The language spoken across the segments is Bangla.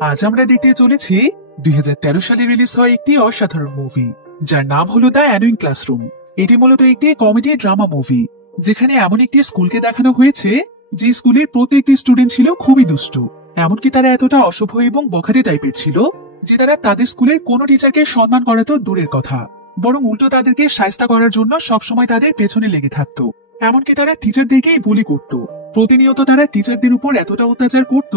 আজ আমরা দেখতে চলেছি 2013 সালে রিলিজ হয় একটি অসাধারণ মুভি, যার নাম হলো দ্য অ্যানোয়িং ক্লাসরুম। এটি মূলত একটি কমেডি ড্রামা মুভি, যেখানে এমন একটি স্কুলকে দেখানো হয়েছে যে স্কুলের প্রত্যেকটি স্টুডেন্ট ছিল খুবই দুষ্টু। এমনকি তারা এতটা অসভ্য এবং বখাটে টাইপের ছিল যে তারা তাদের স্কুলের কোনো টিচারকে সম্মান করা তো দূরের কথা, বরং উল্টো তাদেরকে শায়েস্তা করার জন্য সবসময় তাদের পেছনে লেগে থাকতো। এমনকি তারা টিচারদেরকেই বুলি করত। প্রতিনিয়ত তারা টিচারদের উপর এতটা অত্যাচার করত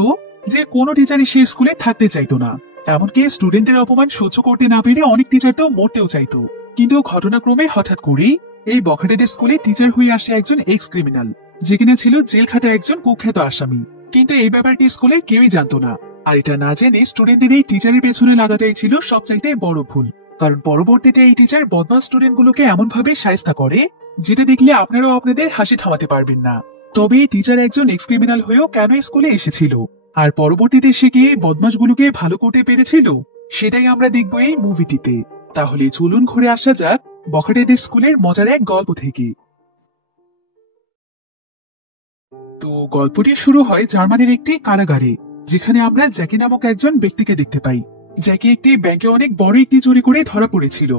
যে কোনো টিচারই সে স্কুলে থাকতে চাইতো না। এমনকি স্টুডেন্টদের অপমান সহ্য করতে না পেরে অনেক টিচার তো মরতেও চাইতো। কিন্তু ঘটনাক্রমে হঠাৎ করেই এই বখাটেদের স্কুলে টিচার হয়ে আসে একজন এক্স ক্রিমিনাল, যে কিনা ছিল জেল খাটা একজন কুখ্যাত আসামি। কিন্তু এই ব্যাপারটি স্কুলের কেউই জানতো না। আর এটা না জেনে স্টুডেন্টদের এই টিচারের পেছনে লাগাটাই ছিল সবচাইতে বড় ভুল। কারণ পরবর্তীতে এই টিচার বদমাশ স্টুডেন্ট গুলোকে এমন ভাবে শায়েস্তা করে যেটা দেখলে আপনারাও আপনাদের হাসি থামাতে পারবেন না। তবে এই টিচার একজন এক্স ক্রিমিনাল হয়েও কেন স্কুলে এসেছিল, আর পরবর্তীতে সে গিয়ে বদমাশগুলোকে ভালো করতে পেরেছিল, সেটাই আমরা দেখবো এই মুভিটিতে। তাহলে চলুন ঘুরে আসা যাক বখাটেদের স্কুলের মজার এক গল্প থেকে। তো গল্পটি শুরু হয় জার্মানির একটি কারাগারে, যেখানে আমরা জ্যাকি নামক একজন ব্যক্তিকে দেখতে পাই। জ্যাকি একটি ব্যাংকে অনেক বড় একটি চুরি করে ধরা পড়েছিল,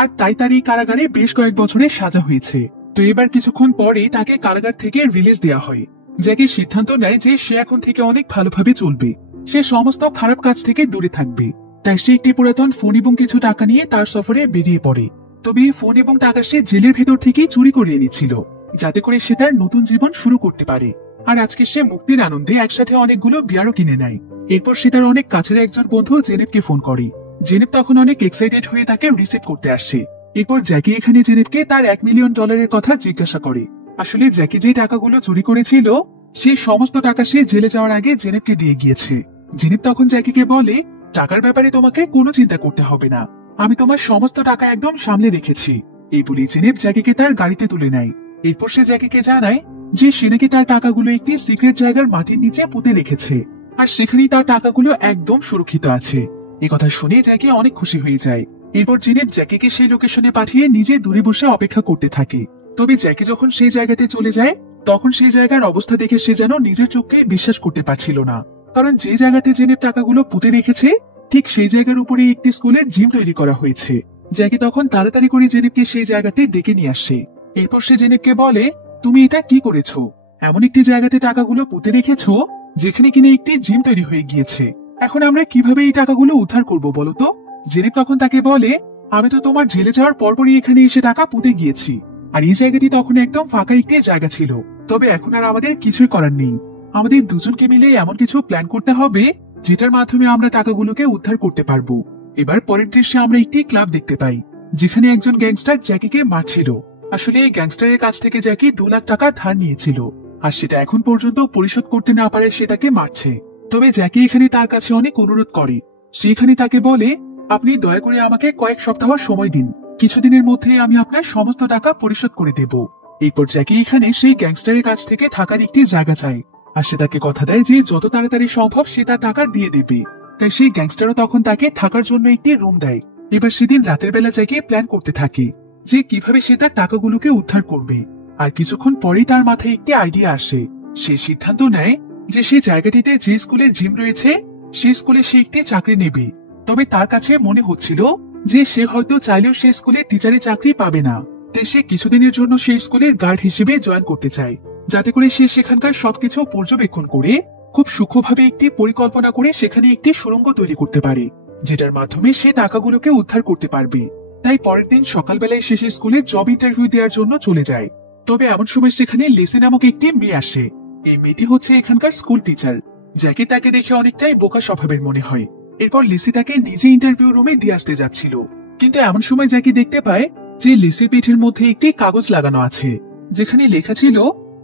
আর তাই তার এই কারাগারে বেশ কয়েক বছরের সাজা হয়েছে। তো এবার কিছুক্ষণ পরে তাকে কারাগার থেকে রিলিজ দেওয়া হয়। জ্যাকি সিদ্ধান্ত নেয় যে সে এখন থেকে অনেক ভালোভাবে চলবে, সে সমস্ত খারাপ কাজ থেকে দূরে থাকবে। তাই সে একটি পুরাতন ফোন এবং কিছু টাকা নিয়ে তার সফরে বেরিয়ে পড়ে। তবে এই ফোন এবং টাকা সে জেলের ভেতর থেকেই চুরি করে এনেছিল, যাতে করে সে তার নতুন জীবন শুরু করতে পারে। আর আজকে সে মুক্তির আনন্দে একসাথে অনেকগুলো বিয়ারও কিনে নেয়। এরপর সে তার অনেক কাছের একজন বন্ধু জেনেবকে ফোন করে। জেনেব তখন অনেক এক্সাইটেড হয়ে তাকে রিসিভ করতে আসে। এরপর জ্যাকি এখানে জেনেবকে তার $1 মিলিয়ন কথা জিজ্ঞাসা করে। আসলে জ্যাকি যে টাকাগুলো চুরি করেছিল সেই সমস্ত টাকা সে জেলে যাওয়ার আগে জেনেবকে দিয়ে গিয়েছে। জেনেব তখন জ্যাকিকে বলে, টাকার ব্যাপারে তোমাকে কোনো চিন্তা করতে হবে না, আমি তোমার সমস্ত টাকা একদম সামলে রেখেছি। এই বলে জেনেব জ্যাকিকে তার গাড়িতে তুলে নেয়। এরপর সে জ্যাকিকে জানায় যে সে নাকি তার টাকাগুলো একটি সিক্রেট জায়গার মাটির নিচে পুঁতে রেখেছে, আর সেখানেই তার টাকাগুলো একদম সুরক্ষিত আছে। এই কথা শুনে জ্যাকি অনেক খুশি হয়ে যায়। এরপর জেনেব জ্যাকিকে সেই লোকেশনে পাঠিয়ে নিজে দূরে বসে অপেক্ষা করতে থাকে। তবে জ্যাকি যখন সেই জায়গাতে চলে যায়, তখন সেই জায়গার অবস্থা দেখে সে যেন নিজের চোখকে বিশ্বাস করতে পারছিল না। কারণ যে জায়গাতে জেনেব টাকাগুলো পুঁতে রেখেছে, ঠিক সেই জায়গার উপরে একটি স্কুলের জিম তৈরি করা হয়েছে। জ্যাকি তখন তাড়াতাড়ি করে জেনেবকে সেই জায়গাতে ডেকে নিয়ে আসে। এরপর সে জেনেবকে বলে, তুমি এটা কি করেছো? এমন একটি জায়গাতে টাকাগুলো পুঁতে রেখেছো যেখানে কিনা একটি জিম তৈরি হয়ে গিয়েছে। এখন আমরা কিভাবে এই টাকাগুলো উদ্ধার করব বলতো? জেনেব তখন তাকে বলে, আমি তো তোমার জেলে যাওয়ার পরপরই এখানে এসে টাকা পুঁতে গিয়েছি, আর এই জায়গাটি তখন একদম ফাঁকা একটি জায়গা ছিল। তবে এখন আর আমাদের কিছুই করার নেই, আমাদের দুজনকে মিলে এমন কিছু প্ল্যান করতে হবে যেটার মাধ্যমে আমরা টাকাগুলোকে উদ্ধার করতে পারবো। এবার পরের দৃশ্যে আমরা একটি ক্লাব দেখতে পাই, যেখানে একজন গ্যাংস্টার জ্যাকিকে মারছিল। আসলে এই গ্যাংস্টারের কাছ থেকে জ্যাকি 2 লাখ টাকা ধার নিয়েছিল, আর সেটা এখন পর্যন্ত পরিশোধ করতে না পারে সে তাকে মারছে। তবে জ্যাকি এখানে তার কাছে অনেক অনুরোধ করে। সেখানে তাকে বলে, আপনি দয়া করে আমাকে কয়েক সপ্তাহ সময় দিন, কিছুদিনের মধ্যে আমি আপনার সমস্ত টাকা পরিশোধ করে দেব। এরপর জ্যাকি এখানে সেই গ্যাংস্টারের কাছ থেকে থাকার একটি জায়গা চায়, আর সে তাকে কথা দেয় যে যত তাড়াতাড়ি সম্ভব সে তার টাকা দিয়ে দেবে। তাই সেই গ্যাংস্টারও তখন তাকে থাকার জন্য একটি রুম দেয়। এবার সেদিন রাতের বেলা জ্যাকি প্ল্যান করতে থাকে যে কিভাবে সে তার টাকাগুলোকে উদ্ধার করবে। আর কিছুক্ষণ পরেই তার মাথায় একটি আইডিয়া আসে। সে সিদ্ধান্ত নেয় যে সেই জায়গাটিতে যে স্কুলে জিম রয়েছে সেই স্কুলে সে একটি চাকরি নেবে। তবে তার কাছে মনে হচ্ছিল যে সে হয়তো চাইলেও সেই স্কুলে টিচারের চাকরি পাবে না। তাই সে কিছুদিনের জন্য সেই স্কুলের গার্ড হিসেবে জয়েন করতে চায়, যাতে করে সে সেখানকার সবকিছু পর্যবেক্ষণ করে খুব সূক্ষ্মভাবে একটি পরিকল্পনা করে সেখানে একটি সুড়ঙ্গ তৈরি করতে পারে, যেটার মাধ্যমে সে টাকাগুলোকে উদ্ধার করতে পারবে। তাই পরের দিন সকালবেলায় সে স্কুলের জব ইন্টারভিউ দেওয়ার জন্য চলে যায়। তবে এমন সময় সেখানে লিসি নামক একটি মেয়ে আসে। এই মেয়েটি হচ্ছে এখানকার স্কুল টিচার। জ্যাকি তাকে দেখে অনেকটাই বোকা স্বভাবের মনে হয়। এরপর লিসি তাকে নিজে ইন্টারভিউ রুমে দিয়ে আসতে যাচ্ছিল, কিন্তু এমন সময় জ্যাকি দেখতে পায় যে লিসির পিঠের মধ্যে একটি কাগজ লাগানো আছে, যেখানে লেখা ছিল,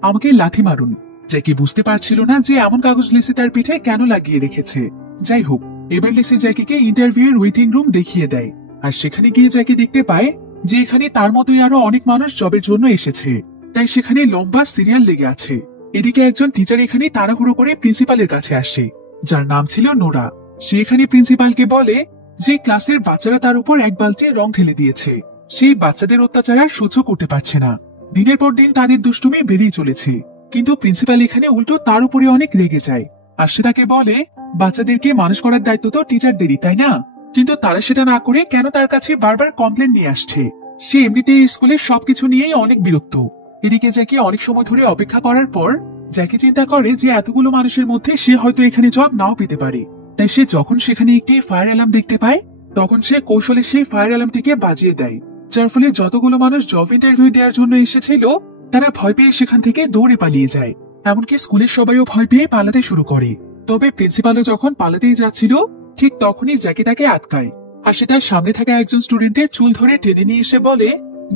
আমাকে লাথি মারুন। জ্যাকি বুঝতে পারছিল না যে এমন কাগজ লিসি তার পিঠে কেন লাগিয়ে রেখেছে। যাই হোক, এবার লিসি জ্যাকিকে ইন্টারভিউ এর ওয়েটিং রুম দেখিয়ে দেয়। আর সেখানে গিয়ে জ্যাকি দেখতে পায় যে এখানে তার মতোই আরো অনেক মানুষ জবের জন্য এসেছে। তাই সেখানে লম্বা সিরিয়াল লেগে আছে। এদিকে একজন টিচার এখানে তাড়াহুড়ো করে প্রিন্সিপালের কাছে আসে, যার নাম ছিল নোরা। সে এখানে প্রিন্সিপালকে বলে যে ক্লাসের বাচ্চারা তার উপর এক বালতি রং ঢেলে দিয়েছে। সেই বাচ্চাদের অত্যাচার আর সহ্য করতে পারছে না। দিনের পর দিন তাদের দুষ্টুমি বেড়েই চলেছে। কিন্তু প্রিন্সিপাল এখানে উল্টো তার উপরে অনেক রেগে যায়। আর সে তাকে বলে, বাচ্চাদেরকে মানুষ করার দায়িত্ব তো টিচারদেরই, তাই না? কিন্তু তারা সেটা না করে কেন তার কাছে বারবার কমপ্লেন নিয়ে আসছে? সে এমনিতেই স্কুলের সবকিছু নিয়েই অনেক বিরক্ত। এদিকে জ্যাকি অনেক সময় ধরে অপেক্ষা করার পর জ্যাকি চিন্তা করে যে এতগুলো মানুষের মধ্যে সে হয়তো এখানে জব নাও পেতে পারে। তাই সে যখন সেখানে একটি ফায়ার অ্যালার্ম দেখতে পায় তখন সে কৌশলে সেই ফায়ার অ্যালার্মটিকে বাজিয়ে দেয়, যার ফলে যতগুলো মানুষ জব ইন্টারভিউ দেওয়ার জন্য এসেছিল তারা ভয় পেয়ে সেখান থেকে দৌড়ে পালিয়ে যায়। এমনকি স্কুলের সবাইও ভয় পেয়ে পালাতে শুরু করে। তবে প্রিন্সিপালও যখন পালাতেই যাচ্ছিল ঠিক তখনই জ্যাকি তাকে আটকায়, আর সে তার সামনে থাকা একজন স্টুডেন্টের চুল ধরে টেনে নিয়ে এসে বলে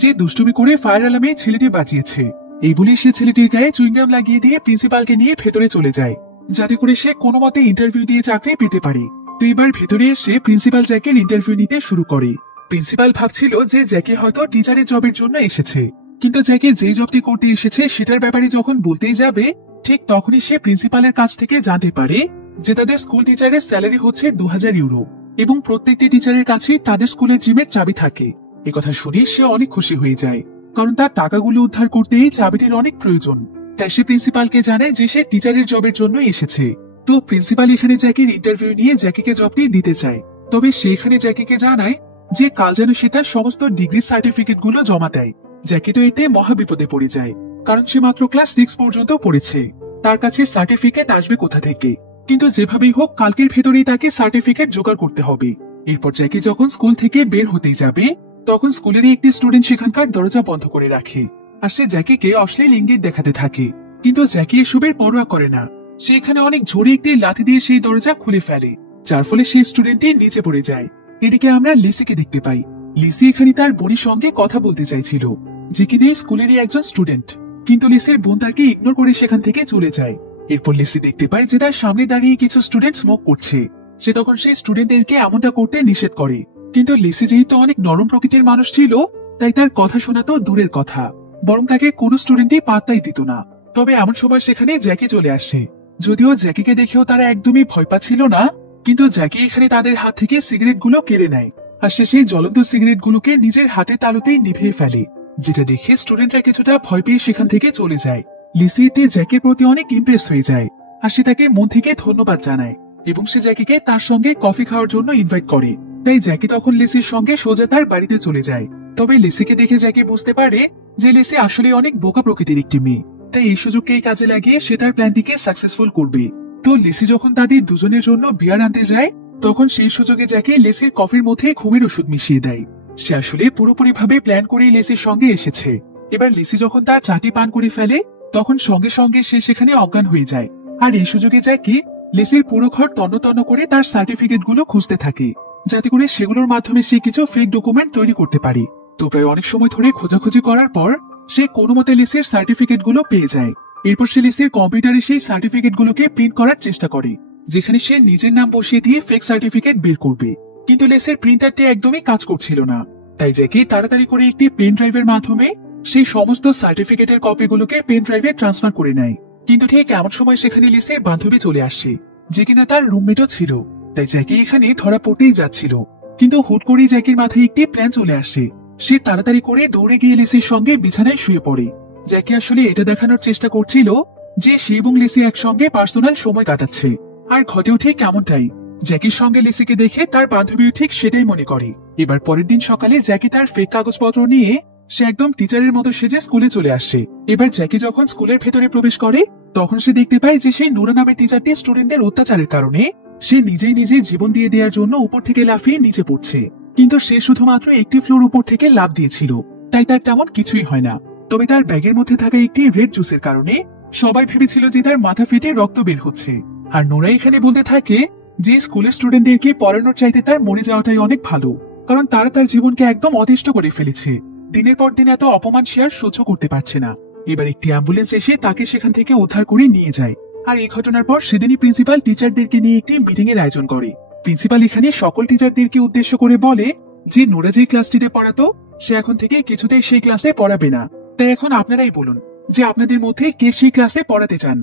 যে দুষ্টুমি করে ফায়ার অ্যালার্মে ছেলেটি বাঁচিয়েছে। এই বলে সে ছেলেটির গায়ে চুইংগাম লাগিয়ে দিয়ে প্রিন্সিপালকে নিয়ে ভেতরে চলে যায়, যাতে করে সে কোনো মতে ইন্টারভিউ দিয়ে চাকরি পেতে পারে। তো এবার ভেতরে এসে প্রিন্সিপাল জ্যাকের ইন্টারভিউ নিতে শুরু করে। প্রিন্সিপাল ভাবছিল যে জ্যাকি হয়তো টিচারের জবের জন্য এসেছে, কিন্তু জ্যাকি যে জবটি করতে এসেছে সেটার ব্যাপারে যখন বলতেই যাবে ঠিক তখনই সে প্রিন্সিপালের কাছ থেকে জানতে পারে যে তাদের স্কুল টিচারের স্যালারি হচ্ছে 2000 ইউরো এবং প্রত্যেকটি টিচারের কাছে তাদের স্কুলের জিমের চাবি থাকে। একথা শুনে সে অনেক খুশি হয়ে যায়, কারণ তার টাকাগুলো উদ্ধার করতে এই চাবিটির অনেক প্রয়োজন। তাই সে প্রিন্সিপালকে জানায় যে সে টিচারের জবের জন্য এসেছে। তো প্রিন্সিপাল এখানে জ্যাকির ইন্টারভিউ নিয়ে জ্যাকিকে জবটি দিতে চায়। তবে সে এখানে জ্যাকিকে জানায় যে কাল যেন সে তার সমস্ত ডিগ্রি সার্টিফিকেট গুলো জমা দেয়। জ্যাকি তো এতে মহাবিপদে পড়ে যায়, কারণ সে মাত্র ক্লাস 6 পর্যন্ত পড়েছে। তার কাছে সার্টিফিকেট আসবে কোথা থেকে? কিন্তু যেভাবেই হোক কালকের ভেতরেই তাকে সার্টিফিকেট জোগাড় করতে হবে। এরপর জ্যাকি যখন স্কুল থেকে বের হতেই যাবে তখন স্কুলেরই একটি স্টুডেন্ট সেখানকার দরজা বন্ধ করে রাখে, আর সে জ্যাকিকে অশ্লীল ইঙ্গিত দেখাতে থাকে। কিন্তু জ্যাকি এসবের পরোয়া করে না। সে এখানে অনেক জোরে একটি লাথি দিয়ে সেই দরজা খুলে ফেলে, যার ফলে সেই স্টুডেন্টটি নিচে পড়ে যায়। এদিকে আমরা লিসিকে দেখতে পাই। লিসি এখানে তার বোনের সঙ্গে কথা বলতে চাইছিল, যে কিনা স্কুলেরই একজন স্টুডেন্ট। কিন্তু লিসির বোন তাকে ইগনোর করে সেখান থেকে চলে যায়। এরপর লিসি দেখতে পায় যে তার সামনে দাঁড়িয়ে কিছু স্টুডেন্ট স্মোক করছে। সে তখন সেই স্টুডেন্টদেরকে এমনটা করতে নিষেধ করে, কিন্তু লিসি যেহেতু অনেক নরম প্রকৃতির মানুষ ছিল তাই তার কথা শোনা তো দূরের কথা, বরং তাকে কোনো স্টুডেন্টই পাত্তাই দিত না। তবে এমন সময় সেখানে জ্যাকি চলে আসে। যদিও জ্যাকিকে দেখেও তারা একদমই ভয় পাচ্ছিল না, কিন্তু জ্যাকি এখানে তাদের হাত থেকে সিগারেট গুলো কেড়ে নেয়, আর সে সেই জ্বলন্ত সিগারেট গুলোকে নিজের হাতে তালুতেই নিভিয়ে ফেলে, যেটা দেখে স্টুডেন্টরা কিছুটা ভয় পেয়ে সেখান থেকে চলে যায়। লিসি এতে জ্যাকির প্রতি অনেক ইমপ্রেস হয়ে যায়, আর সে তাকে মন থেকে ধন্যবাদ জানায় এবং সে জ্যাকিকে তার সঙ্গে কফি খাওয়ার জন্য ইনভাইট করে। তাই জ্যাকি তখন লিসির সঙ্গে সোজা তার বাড়িতে চলে যায়। তবে লিসিকে দেখে জ্যাকি বুঝতে পারে যে লিসি আসলে অনেক বোকা প্রকৃতির একটি মেয়ে, তাই এই সুযোগকেই কাজে লাগিয়ে সে তার প্ল্যানটিকে সাকসেসফুল করবে। তো লিসি যখন তাদের দুজনের জন্য বিয়ার আনতে যায় তখন সেই সুযোগে জ্যাকি লিসির কফির মধ্যে ঘুমের ওষুধ মিশিয়ে দেয়। সে আসলে পুরোপুরি ভাবে প্ল্যান করেই লিসির সঙ্গে এসেছে। এবার লিসি যখন তার চাটি পান করে ফেলে তখন সঙ্গে সঙ্গে সে সেখানে অজ্ঞান হয়ে যায়। আর এই সুযোগে জ্যাকি লিসির পুরো ঘর তন্ন তন্ন করে তার সার্টিফিকেট গুলো খুঁজতে থাকে, যাতে করে সেগুলোর মাধ্যমে সে কিছু ফেক ডকুমেন্ট তৈরি করতে পারে। তো প্রায় অনেক সময় ধরে খোঁজাখুঁজি করার পর সে কোনো মতে লিসির সার্টিফিকেট গুলো পেয়ে যায়। এরপর সে লিসির কম্পিউটারে সেই সার্টিফিকেট গুলোকে প্রিন্ট করার চেষ্টা করে, যেখানে সে নিজের নাম বসিয়ে দিয়ে ফেক সার্টিফিকেট বের করবে। কিন্তু লিসির প্রিন্টারটি একদমই কাজ করছিল না। তাই জ্যাকি তাড়াতাড়ি করে একটি পেন ড্রাইভের মাধ্যমে সেই সমস্ত সার্টিফিকেটের কপিগুলোকে পেন ড্রাইভে ট্রান্সফার করে নেয়। কিন্তু ঠিক এমন সময় সেখানে লিসির বান্ধবী চলে আসে, যে কিনা তার রুমমেটও ছিল। তাই জ্যাকি এখানে ধরা পড়তেই যাচ্ছিল, কিন্তু হুট করেই জ্যাকির মাথায় একটি প্ল্যান চলে আসে। সে তাড়াতাড়ি করে দৌড়ে গিয়ে লিসির সঙ্গে বিছানায় শুয়ে পড়ে। জ্যাকি আসলে এটা দেখানোর চেষ্টা করছিল যে সে এবং লিসি একসঙ্গে পার্সোনাল সময় কাটাচ্ছে, আর ঘটেও ঠিক এমনটাই। জ্যাকির সঙ্গে লিসিকে দেখে তার বান্ধবীও ঠিক সেটাই মনে করে। এবার পরের দিন সকালে জ্যাকি তার ফেক কাগজপত্র নিয়ে সে একদম টিচারের মতো সেজে স্কুলে চলে আসে। এবার জ্যাকি যখন স্কুলের ভেতরে প্রবেশ করে তখন সে দেখতে পায় যে সেই নুরা নামের টিচারটি স্টুডেন্টদের অত্যাচারের কারণে সে নিজেই নিজের জীবন দিয়ে দেওয়ার জন্য উপর থেকে লাফিয়ে নিচে পড়ছে। কিন্তু সে শুধুমাত্র একটি ফ্লোর উপর থেকে লাফ দিয়েছিল, তাই তার তেমন কিছুই হয় না। তবে তার ব্যাগের মধ্যে থাকা একটি রেড জুসের কারণে সবাই ভেবেছিল যে তার মাথা ফেটে রক্ত বের হচ্ছে। আর নোরা এখানে বলতে থাকে যে স্কুলের স্টুডেন্টদেরকে পড়ানোর চাইতে তার মরে যাওয়াটাই অনেক ভালো, কারণ তারা তার জীবনকে একদম অতিষ্ঠ করে ফেলেছে। দিনের পর দিন এত অপমান সে আর সহ্য করতে পারছে না। এবার একটি অ্যাম্বুলেন্স এসে তাকে সেখান থেকে উদ্ধার করে নিয়ে যায়। আর এই ঘটনার পর সেদিনই প্রিন্সিপাল টিচারদেরকে নিয়ে একটি মিটিং এর আয়োজন করে। প্রিন্সিপাল এখানে সকল টিচারদেরকে উদ্দেশ্য করে বলে যে নোরা যে ক্লাসটিতে পড়াতো সে এখন থেকে কিছুতেই সেই ক্লাসে পড়াবে না। তাই এখন আপনারাই বলুন যে আপনাদের মধ্যে কে সেই ক্লাসে পড়াতে চান।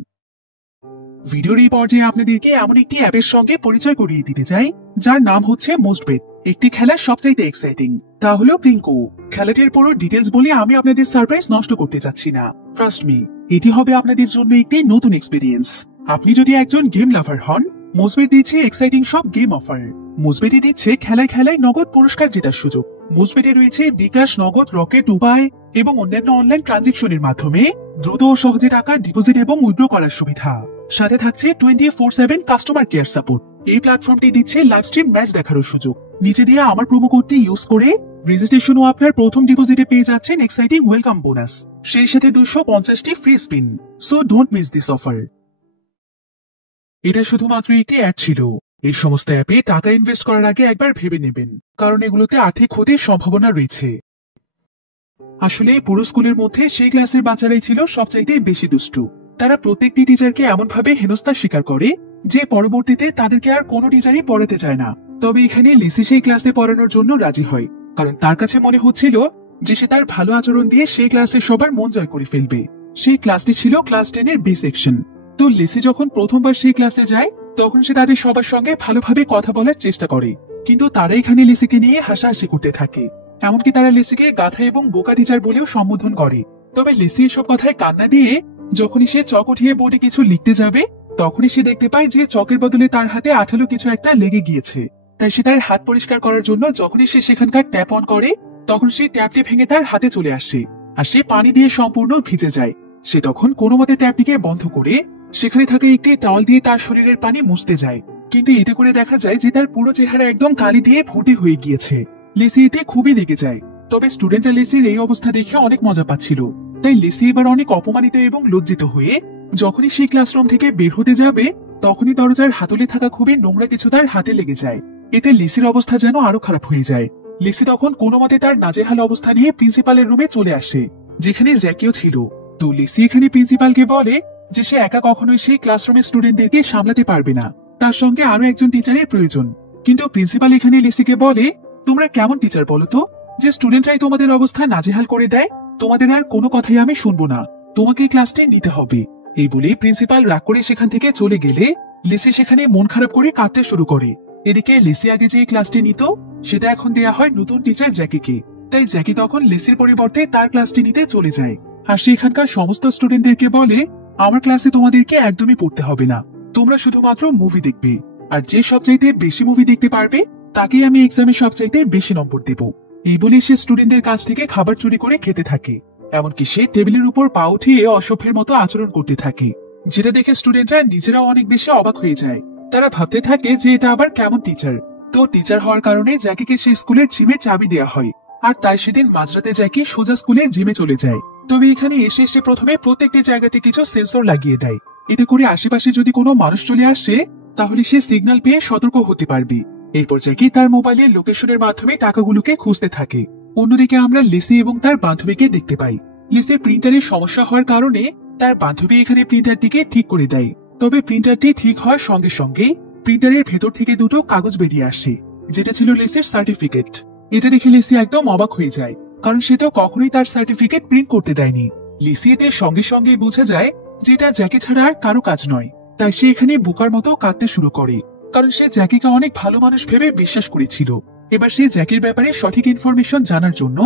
ভিডিওর এই পর্যায়ে আপনাদেরকে এমন একটি অ্যাপের সঙ্গে পরিচয় করিয়ে দিতে চাই যার নাম হচ্ছে মোস্টবেট। একটি খেলা সবচাইতে এক্সাইটিং, তা হলো প্লিঙ্কো। খেলাটির পুরো ডিটেলস বলে আমি আপনাদের সারপ্রাইজ নষ্ট করতে যাচ্ছি না। ট্রাস্ট মি, এটি হবে আপনাদের জন্য একটি নতুন এক্সপিরিয়েন্স। আপনি যদি একজন গেম লাভার হন মুজবেট দিচ্ছে এক্সাইটিং সব গেম অফার। মুজবেটে দিচ্ছে খেলায় খেলায় নগদ পুরস্কার জেতার সুযোগ। মুজবেটে রয়েছে বিকাশ, নগদ, রকেট, উপায় এবং অন্যান্য অনলাইন ট্রানজেকশনের মাধ্যমে দ্রুত ও সহজে টাকা ডিপোজিট এবং উইথড্র করার সুবিধা। সাথে থাকছে 24/7 কাস্টমার কেয়ার সাপোর্ট। এই প্ল্যাটফর্মটি দিচ্ছে লাইভ স্ট্রিম ম্যাচ দেখারও সুযোগ। নিচে দিয়ে আমার প্রোমো কোডটি ইউজ করে রেজিস্ট্রেশন ও আপনার প্রথম ডিপোজিটে পেয়ে যাচ্ছেন এক্সাইটিং ওয়েলকাম বোনাস, সেই সাথে 250টি free spin. So don't miss this offer. এটা শুধুমাত্র একটি অ্যাড ছিল। এই সমস্ত অ্যাপে টাকা ইনভেস্ট করার আগে একবার ভেবে নেবেন, কারণ এগুলোতে আর্থিক ক্ষতির সম্ভাবনা রয়েছে। আসলে পুরো স্কুলের মধ্যে সেই ক্লাসের বাচ্চারাই ছিল সবচাইতে বেশি দুষ্টু। তারা প্রত্যেকটি টিচারকে এমনভাবে হেনস্থার শিকার করে যে পরবর্তীতে তাদেরকে আর কোনো টিচারই পড়াতে চায় না। তবে এখানে লিসি সেই ক্লাসে পড়ানোর জন্য রাজি হয়, কারণ তার কাছে মনে হচ্ছিল যে সে তার ভালো আচরণ দিয়ে সেই ক্লাসে সবার মন জয় করে ফেলবে। সেই ক্লাসটি ছিল ক্লাস 10-এর বি সেকশন। তো লিসি যখন প্রথমবার সেই ক্লাসে যায় তখন সে তাদের সবার সঙ্গে ভালোভাবে কথা বলার চেষ্টা করে, কিন্তু তারা এখানে লিসিকে নিয়ে হাসাহাসি করতে থাকে। এমনকি তারা লিসিকে গাধা এবং বোকা টিচার বলেও সম্বোধন করে। তবে লিসি এসব কথায় কান্না দিয়ে যখনই সে চক উঠিয়ে বোর্ডে কিছু লিখতে যাবে তখনই সে দেখতে পায় যে চকের বদলে তার হাতে আঠালো কিছু একটা লেগে গিয়েছে। তাই সে তার হাত পরিষ্কার করার জন্য যখনই সে সেখানকার ট্যাপ অন করে তখন সেই ট্যাপটি ভেঙে তার হাতে চলে আসে আর সে পানি দিয়ে সম্পূর্ণ ভিজে যায়। সে তখন কোনো মতে ট্যাপটিকে বন্ধ করে সেখানে থাকা একটি টাওয়াল দিয়ে তার শরীরের পানি মুছতে যায়, কিন্তু এতে করে দেখা যায় যে তার পুরো চেহারা একদম কালি দিয়ে ভুটে হয়ে গিয়েছে। লিসি এতে খুবই রেগে যায়। তবে স্টুডেন্টরা লিসির এই অবস্থা দেখে অনেক মজা পাচ্ছিল। তাই লিসি এবার অনেক অপমানিত এবং লজ্জিত হয়ে যখনই সেই ক্লাসরুম থেকে বের হতে যাবে তখনই দরজার হাতলে থাকা খুবই নোংরা কিছু তার হাতে লেগে যায়। এতে লিসির অবস্থা যেন আরো খারাপ হয়ে যায়। লিসি তখন কোনো মতে তার নাজেহাল অবস্থা নিয়ে প্রিন্সিপালের রুমে চলে আসে, যেখানে জ্যাকিও ছিল। তো লিসি এখানে প্রিন্সিপালকে বলে যে সে একা কখনোই সেই ক্লাসরুমের স্টুডেন্টদেরকে সামলাতে পারবে না, তার সঙ্গে আরো একজন টিচারের প্রয়োজন। কিন্তু প্রিন্সিপাল এখানে লিসিকে বলে, তোমরা কেমন টিচার বলো তো, যে স্টুডেন্টরাই তোমাদের অবস্থা নাজেহাল করে দেয়? তোমাদের আর কোনো কথাই আমি শুনবো না, তোমাকে ক্লাসটি নিতে হবে। এই বলে প্রিন্সিপাল রাগ করে সেখান থেকে চলে গেলে লিসি সেখানে মন খারাপ করে কাঁদতে শুরু করে। এদিকে লিসি আগে যে ক্লাসটি নিত সেটা এখন দেয়া হয় নতুন টিচার জ্যাকিকে। তাই জ্যাকি তখন লিসির পরিবর্তে তার ক্লাসটি নিতে চলে যায় আর সেখানকার সমস্ত স্টুডেন্টদেরকে বলে, আমার ক্লাসে তোমাদেরকে একদমই পড়তে হবে না, তোমরা শুধুমাত্র মুভি দেখবে, আর যে সবচাইতে বেশি মুভি দেখতে পারবে তাকেই আমি এক্সামে সবচাইতে বেশি নম্বর দেব। এই বলে সে স্টুডেন্টদের কাছ থেকে খাবার চুরি করে খেতে থাকে। এমনকি সে টেবিলের উপর পা উঠিয়ে অসভ্যের মতো আচরণ করতে থাকে, যেটা দেখে স্টুডেন্টরা নিজেরাও অনেক বেশি অবাক হয়ে যায়। তারা ভাবতে থাকে যে এটা আবার কেমন টিচার। তো টিচার হওয়ার কারণে জ্যাকিকে সেই স্কুলের জিমের চাবি দেওয়া হয়, আর তাই সেদিন মাঝরাতে জ্যাকি সোজা স্কুলের জিমে চলে যায়। তবে এখানে এসে সে প্রথমে প্রত্যেকটি জায়গাতে কিছু সেন্সর লাগিয়ে দেয়, এতে করে আশেপাশে যদি কোনো মানুষ চলে আসে তাহলে সে সিগন্যাল পেয়ে সতর্ক হতে পারবে। এরপর জ্যাকি তার মোবাইলের লোকেশনের মাধ্যমে টাকাগুলোকে খুঁজতে থাকে। অন্যদিকে আমরা লিসি এবং তার বান্ধবীকে দেখতে পাই। লিসির প্রিন্টারের সমস্যা হওয়ার কারণে তার বান্ধবী এখানে প্রিন্টারটিকে ঠিক করে দেয়। তবে প্রিন্টারটি ঠিক হওয়ার সঙ্গে সঙ্গে প্রিন্টারের ভেতর থেকে দুটো কাগজ বেরিয়ে আসে, যেটা ছিল লিসির সার্টিফিকেট। এটা দেখে লিসি একদম অবাক হয়ে যায়, কারণ সে তো কখনোই তার সার্টিফিকেট প্রিন্ট করতে দেয়নি। লিসি এতে সঙ্গে সঙ্গে বুঝে যায় যে এটা জ্যাকি ছাড়া আর কারো কাজ নয়। তাই সে এখানে বোকার মতো কাঁদতে শুরু করে, কারণ সে জ্যাকিকে অনেক ভালো মানুষ ভেবে বিশ্বাস করেছিল। এবার সে জ্যাকির ব্যাপারে সঠিক ইনফরমেশন জানার জন্য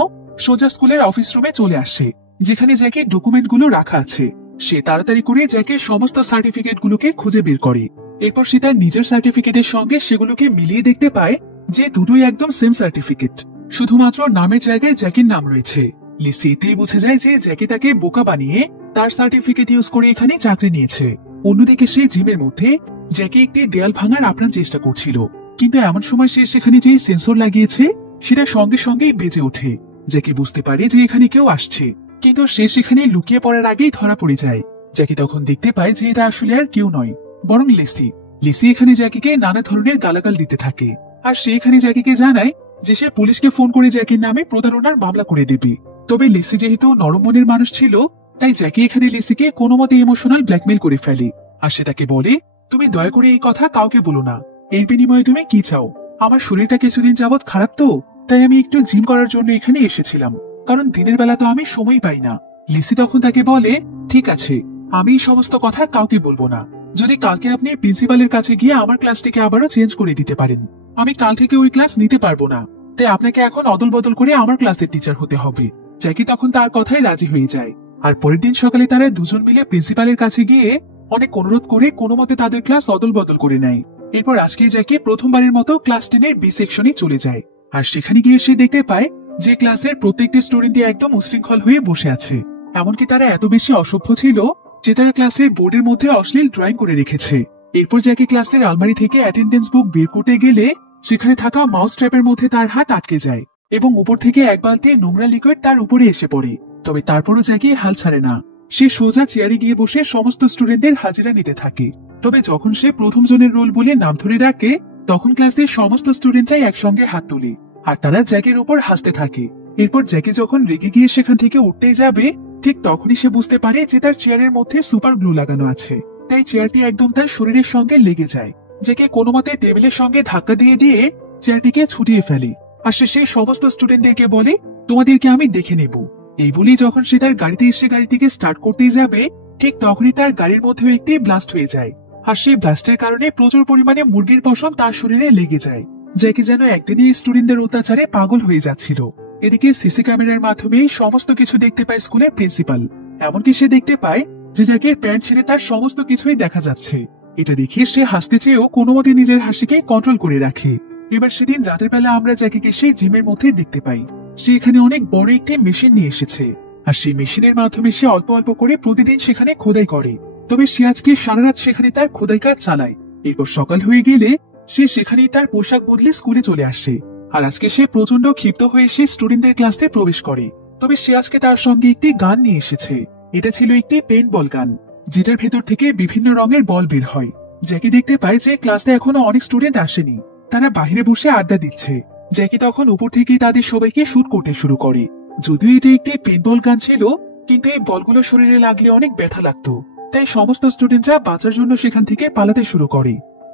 সোজা স্কুলের অফিস রুমে চলে আসে, যেখানে জ্যাকির ডকুমেন্ট গুলো রাখা আছে। সে তাড়াতাড়ি করে জ্যাকির সমস্ত সার্টিফিকেট গুলোকে খুঁজে বের করে। এরপর সে তার নিজের সার্টিফিকেটের সঙ্গে সেগুলোকে মিলিয়ে দেখতে পায় যে দুটোই একদম সেম সার্টিফিকেট, শুধুমাত্র নামের জায়গায় জ্যাকির নাম রয়েছে। লিসি এতেই বুঝে যায় যে জ্যাকি তাকে বোকা বানিয়ে তার সার্টিফিকেট ইউজ করে এখানে চাকরি নিয়েছে। অন্যদিকে সে জিমের মধ্যে জ্যাকি একটি দেয়াল ভাঙার আপ্রাণ চেষ্টা করছিল, কিন্তু এমন সময় সে সেখানে যে সেন্সর লাগিয়েছে সেটা সঙ্গে সঙ্গেই বেজে ওঠে। জ্যাকি বুঝতে পারে যে এখানে কেউ আসছে, কিন্তু সে সেখানে লুকিয়ে পড়ার আগেই ধরা পড়ে যায়। জ্যাকি তখন দেখতে পায় যে এটা আসলে আর কেউ নয়, বরং লিসি। লিসি এখানে জ্যাকিকে নানা ধরনের গালাগাল দিতে থাকে, আর সে এখানে জ্যাকিকে জানায় যে সে পুলিশকে ফোন করে জ্যাকির নামে প্রতারণার মামলা করে দেবে। তবে লিসি যেহেতু নরম মনের মানুষ ছিল, তাই জ্যাকি এখানে লিসিকে কোনো মতে ইমোশনাল ব্ল্যাকমেল করে ফেলে। আর সে তাকে বলে, তুমি দয়া করে এই কথা কাউকে বলো না, এর বিনিময়ে তুমি কি চাও? আমার শরীরটা কিছুদিন যাবৎ খারাপ, তো তাই আমি একটু জিম করার জন্য এখানে এসেছিলাম, কারণ দিনের বেলা তো আমি সময় পাই না। লিসি তখন তাকে বলে, ঠিক আছে, আমি এই সমস্ত কথা কাউকে বলবো না, যদি কালকে আপনি প্রিন্সিপালের কাছে গিয়ে আমার ক্লাসটিকে আবারও চেঞ্জ করে দিতে পারেন। আমি কাল থেকে ওই ক্লাস নিতে পারবো না, তাই আপনাকে এখন অদল বদল করে আমার ক্লাসের টিচার হতে হবে। জ্যাকি তখন তার কথায় রাজি হয়ে যায়, আর পরের দিন সকালে তারা দুজন মিলে প্রিন্সিপালের কাছে গিয়ে অনেক অনুরোধ করে কোনো মতে তাদের ক্লাস অদল বদল করে নেয়। এরপর আজকে জ্যাকি প্রথমবারের মতো ক্লাস 10-এর বি সেকশনে চলে যায়। আর সেখানে গিয়ে সে দেখতে পায় যে ক্লাসের প্রত্যেকটি স্টুডেন্টই একদম উশৃঙ্খল হয়ে বসে আছে। এমনকি তারা এত বেশি অসভ্য ছিল যে তারা ক্লাসের বোর্ডের মধ্যে অশ্লীল ড্রয়িং করে রেখেছে। এরপর জ্যাকি ক্লাসের আলমারি থেকে অ্যাটেন্ডেন্স বুক বের করতে গেলে সেখানে থাকা মাউস ট্র্যাপের মধ্যে তার হাত আটকে যায় এবং উপর থেকে এক বালতি নোংরা লিকুইড তার উপরে এসে পড়ে। তবে তারপরও জ্যাকি হাল ছাড়ে না। সে সোজা চেয়ারে গিয়ে বসে সমস্ত স্টুডেন্টদের হাজিরা নিতে থাকে। তবে যখন সে প্রথম জনের রোল বলে নাম ধরে ডাকে তখন ক্লাসের সমস্ত স্টুডেন্টরাই একসঙ্গে হাত তোলে আর তারা জ্যাকির উপর হাসতে থাকে। এরপর জ্যাকি যখন রেগে গিয়ে সেখান থেকে উঠতেই যাবে ঠিক তখনই সে বুঝতে পারে যে তার চেয়ারের মধ্যে সুপার গ্লু লাগানো আছে, তাই চেয়ারটি একদম তার শরীরের সঙ্গে লেগে যায়। জ্যাকি কোনো মতে টেবিলের সঙ্গে ধাক্কা দিয়ে দিয়ে চেয়ারটিকে ছুটিয়ে ফেলে আর সে সেই সমস্ত স্টুডেন্টদেরকে বলে, তোমাদেরকে আমি দেখে নেব। এই বলেই যখন সে তার গাড়িতে এসে গাড়িটিকে স্টার্ট করতেই যাবে ঠিক তখনই তার গাড়ির মধ্যে একটি ব্লাস্ট হয়ে যায় আর সেই ব্লাস্টের কারণে প্রচুর পরিমাণে মুরগির পশম তার শরীরে লেগে যায়। জ্যাকি যেন একদিনই স্টুডেন্টদের অত্যাচারে পাগল হয়ে যাচ্ছিল। এদিকে সিসি ক্যামেরার মাধ্যমে সমস্ত কিছু দেখতে পায় স্কুলের প্রিন্সিপাল। এমনকি সে দেখতে পায় যে জ্যাকির প্যান্ট ছেড়ে তার সমস্ত কিছুই দেখা যাচ্ছে। এটা দেখে সে হাসতে চেয়েও কোনো মতে নিজের হাসিকে কন্ট্রোল করে রাখে। এবার সেদিন রাতের বেলা আমরা জ্যাকিকে সেই জিমের মধ্যে দেখতে পাই। সে এখানে অনেক বড় একটি মেশিন নিয়ে এসেছে আর সেই মেশিনের মাধ্যমে সে অল্প অল্প করে প্রতিদিন সেখানে খোদাই করে। তবে সে আজকে সারা রাত সেখানে তার খোদাই কাজ চালায়। এরপর সকাল হয়ে গেলে সে সেখানেই তার পোশাক বদলে স্কুলে চলে আসে। আর আজকে সে প্রচন্ড ক্ষিপ্ত হয়ে সে স্টুডেন্টদের ক্লাসে প্রবেশ করে। তবে সে আজকে তার সঙ্গে একটি গান নিয়ে এসেছে। এটা ছিল একটি পেইন্ট বল গান, যেটার ভেতর থেকে বিভিন্ন রঙের বল বের হয়। জ্যাকি দেখতে পায় যে ক্লাসে এখনো অনেক স্টুডেন্ট আসেনি, তারা বাইরে বসে আড্ডা দিচ্ছে। জ্যাকি তখন উপর থেকেই তাদের সবাইকে শুট করতে শুরু করে। যদিও এটা একটি পেইন্ট বল গান ছিল, কিন্তু এই বলগুলো শরীরে লাগলে অনেক ব্যথা লাগতো, তাই সমস্ত স্টুডেন্টরা বাঁচার জন্য সেখান থেকে পালাতে শুরু করে।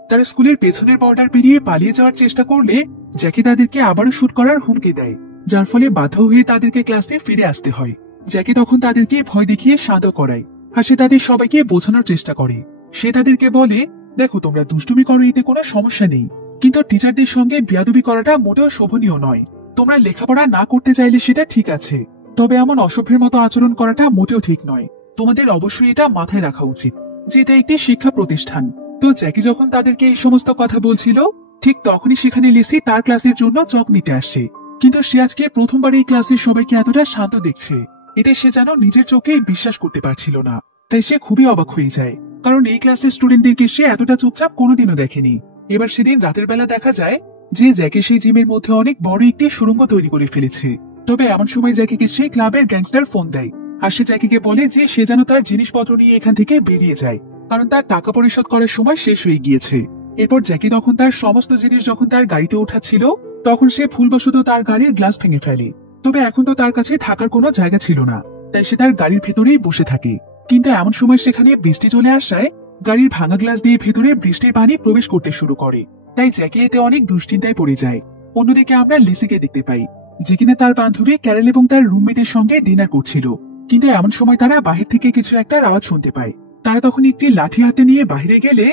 তারা স্কুলের পেছনের বর্ডার পেরিয়ে পালিয়ে যাওয়ার চেষ্টা করলে জ্যাকি তাদেরকে আবারও শুট করার হুমকি দেয়, যার ফলে বাধ্য হয়ে তাদেরকে ক্লাসে ফিরে আসতে হয়। জ্যাকি তখন তাদেরকে ভয় দেখিয়ে শান্ত করায় আর সে তাদের সবাইকে বোঝানোর চেষ্টা করে। সে তাদেরকে বলে, দেখো তোমরা দুষ্টুমি করো, এতে কোনো সমস্যা নেই, কিন্তু টিচারদের সঙ্গে বেয়াদবি করাটা মোটেও শোভনীয় নয়। তোমরা লেখাপড়া না করতে চাইলে সেটা ঠিক আছে, তবে এমন অসভ্যের মতো আচরণ করাটা মোটেও ঠিক নয়। তোমাদের অবশ্যই এটা মাথায় রাখা উচিত যে এটা একটি শিক্ষা প্রতিষ্ঠান। তো জ্যাকি যখন তাদেরকে এই সমস্ত কথা বলছিল ঠিক তখনই সেখানে লিসি তার ক্লাসের জন্য চক নিতে আসে। কিন্তু সে আজকে প্রথমবার এই ক্লাসের সবাইকে এতটা শান্ত দেখছে, এতে সে যেন নিজের চোখে বিশ্বাস করতে পারছিল না। তাই সে খুবই অবাক হয়ে যায়, কারণ এই ক্লাসের স্টুডেন্টদেরকে সে এতটা চুপচাপ কোনোদিনও দেখেনি। এবার সেদিন রাতের বেলা দেখা যায় যে জ্যাকি সেই জিমের মধ্যে অনেক বড় একটি সুড়ঙ্গ তৈরি করে ফেলেছে। তবে এমন সময় জ্যাকিকে সেই ক্লাবের গ্যাংস্টার ফোন দেয় আর সে জ্যাকিকে বলে যে সে যেন তার জিনিসপত্র নিয়ে এখান থেকে বেরিয়ে যায়, কারণ তার টাকা পরিশোধ করার সময় শেষ হয়ে গিয়েছে। এরপর জ্যাকি তখন তার সমস্ত জিনিস যখন তার গাড়িতে ওঠাচ্ছিল তখন সে ভুলবশত তার গাড়ির গ্লাস ভেঙে ফেলে। তবে এখন তো তার কাছে থাকার কোনো জায়গা ছিল না, তাই সে তার গাড়ির ভেতরেই বসে থাকে। কিন্তু এমন সময় সেখানে বৃষ্টি চলে আসায় গাড়ির ভাঙা গ্লাস দিয়ে ভেতরে বৃষ্টির পানি প্রবেশ করতে শুরু করে, তাই জ্যাকি এতে অনেক দুশ্চিন্তায় পড়ে যায়। অন্যদিকে আমরা লিসিকে দেখতে পাই যে কিনা তার বান্ধবী ক্যারেল এবং তার রুমমেটের সঙ্গে ডিনার করছিল। কিন্তু এমন সময় তারা বাহির থেকে কিছু একটা আওয়াজ শুনতে পায়। তারা তখন একটি লাঠি হাতে নিয়ে বাইরে গেলে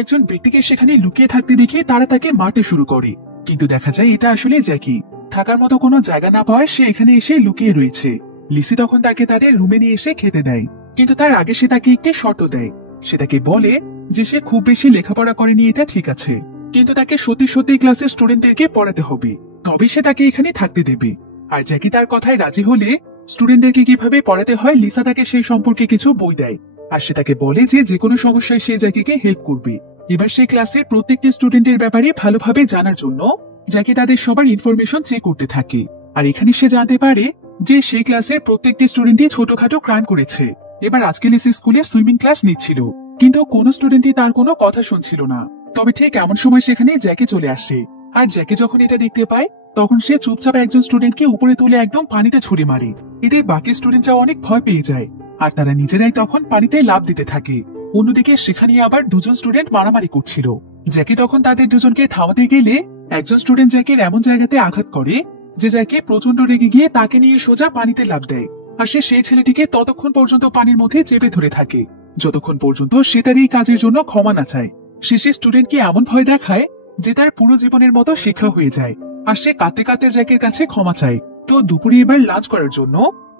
একজন ব্যক্তিকে সেখানে লুকিয়ে থাকতে দেখে তারা তাকে মারতে শুরু করে। কিন্তু দেখা যায় এটা আসলে জ্যাকি। থাকার মতো কোনো জায়গা না পাওয়ায় সে এখানে এসে লুকিয়ে রয়েছে। লিসি তখন তাকে তাদের রুমে নিয়ে এসে খেতে দেয়, কিন্তু তার আগে সে তাকে একটি শর্ত দেয়। সে তাকে বলে যে সে খুব বেশি লেখাপড়া করেনি, এটা ঠিক আছে, কিন্তু তাকে সত্যি সত্যি ক্লাসের স্টুডেন্টদেরকে পড়াতে হবে, তবে সে তাকে এখানে থাকতে দেবে। আর জ্যাকি তার কথায় রাজি হলে স্টুডেন্টদেরকে কিভাবে পড়াতে হয় লিসা তাকে সেই সম্পর্কে কিছু বই দেয় আর সে তাকে বলে যে কোনো সমস্যায় সে জ্যাকিকে হেল্প করবে। এবার সে ক্লাসের প্রত্যেকটি স্টুডেন্টের ব্যাপারে ভালোভাবে জানার জন্য জ্যাকি তাদের সবার ইনফরমেশন চেক করতে থাকে। আর এখানে সে জানতে পারে যে সেই ক্লাসের প্রত্যেকটি স্টুডেন্টই ছোটখাটো ক্রাইম করেছে। এবার আজকে লিসি স্কুলে সুইমিং ক্লাস নিচ্ছিল, কিন্তু কোনো স্টুডেন্টই তার কোনো কথা শুনছিল না। তবে ঠিক এমন সময় সেখানে জ্যাকি চলে আসে, আর জ্যাকি যখন এটা দেখতে পায় তখন সে চুপচাপ একজন স্টুডেন্টকে উপরে তুলে একদম পানিতে ছুড়ে মারে। এতে বাকি স্টুডেন্টরা অনেক ভয় পেয়ে যায় আর তারা নিজেরাই তখন পানিতে লাফ দিতে থাকে। অন্যদিকে সেখানে আবার দুজন স্টুডেন্ট মারামারি করছিল। জ্যাকি তখন তাদের দুজনকে থামাতে গেলে একজন স্টুডেন্ট জ্যাকির এমন জায়গাতে আঘাত করে যে জ্যাকি প্রচন্ড রেগে গিয়ে তাকে নিয়ে সোজা পানিতে লাফ দেয়। আর সে সেই ছেলেটিকে ততক্ষণ পর্যন্ত পানির মধ্যে চেপে ধরে থাকে যতক্ষণ পর্যন্ত সে তার এই কাজের জন্য ক্ষমা না চায়। শেষে স্টুডেন্টকে এমন ভয় দেখায় যে তার পুরো জীবনের মতো শিক্ষা হয়ে যায় আর সে কাঁদতে কাঁদতে জ্যাকের কাছে ক্ষমা চায়। তো দুপুরে এবার লাঞ্চ করার জন্য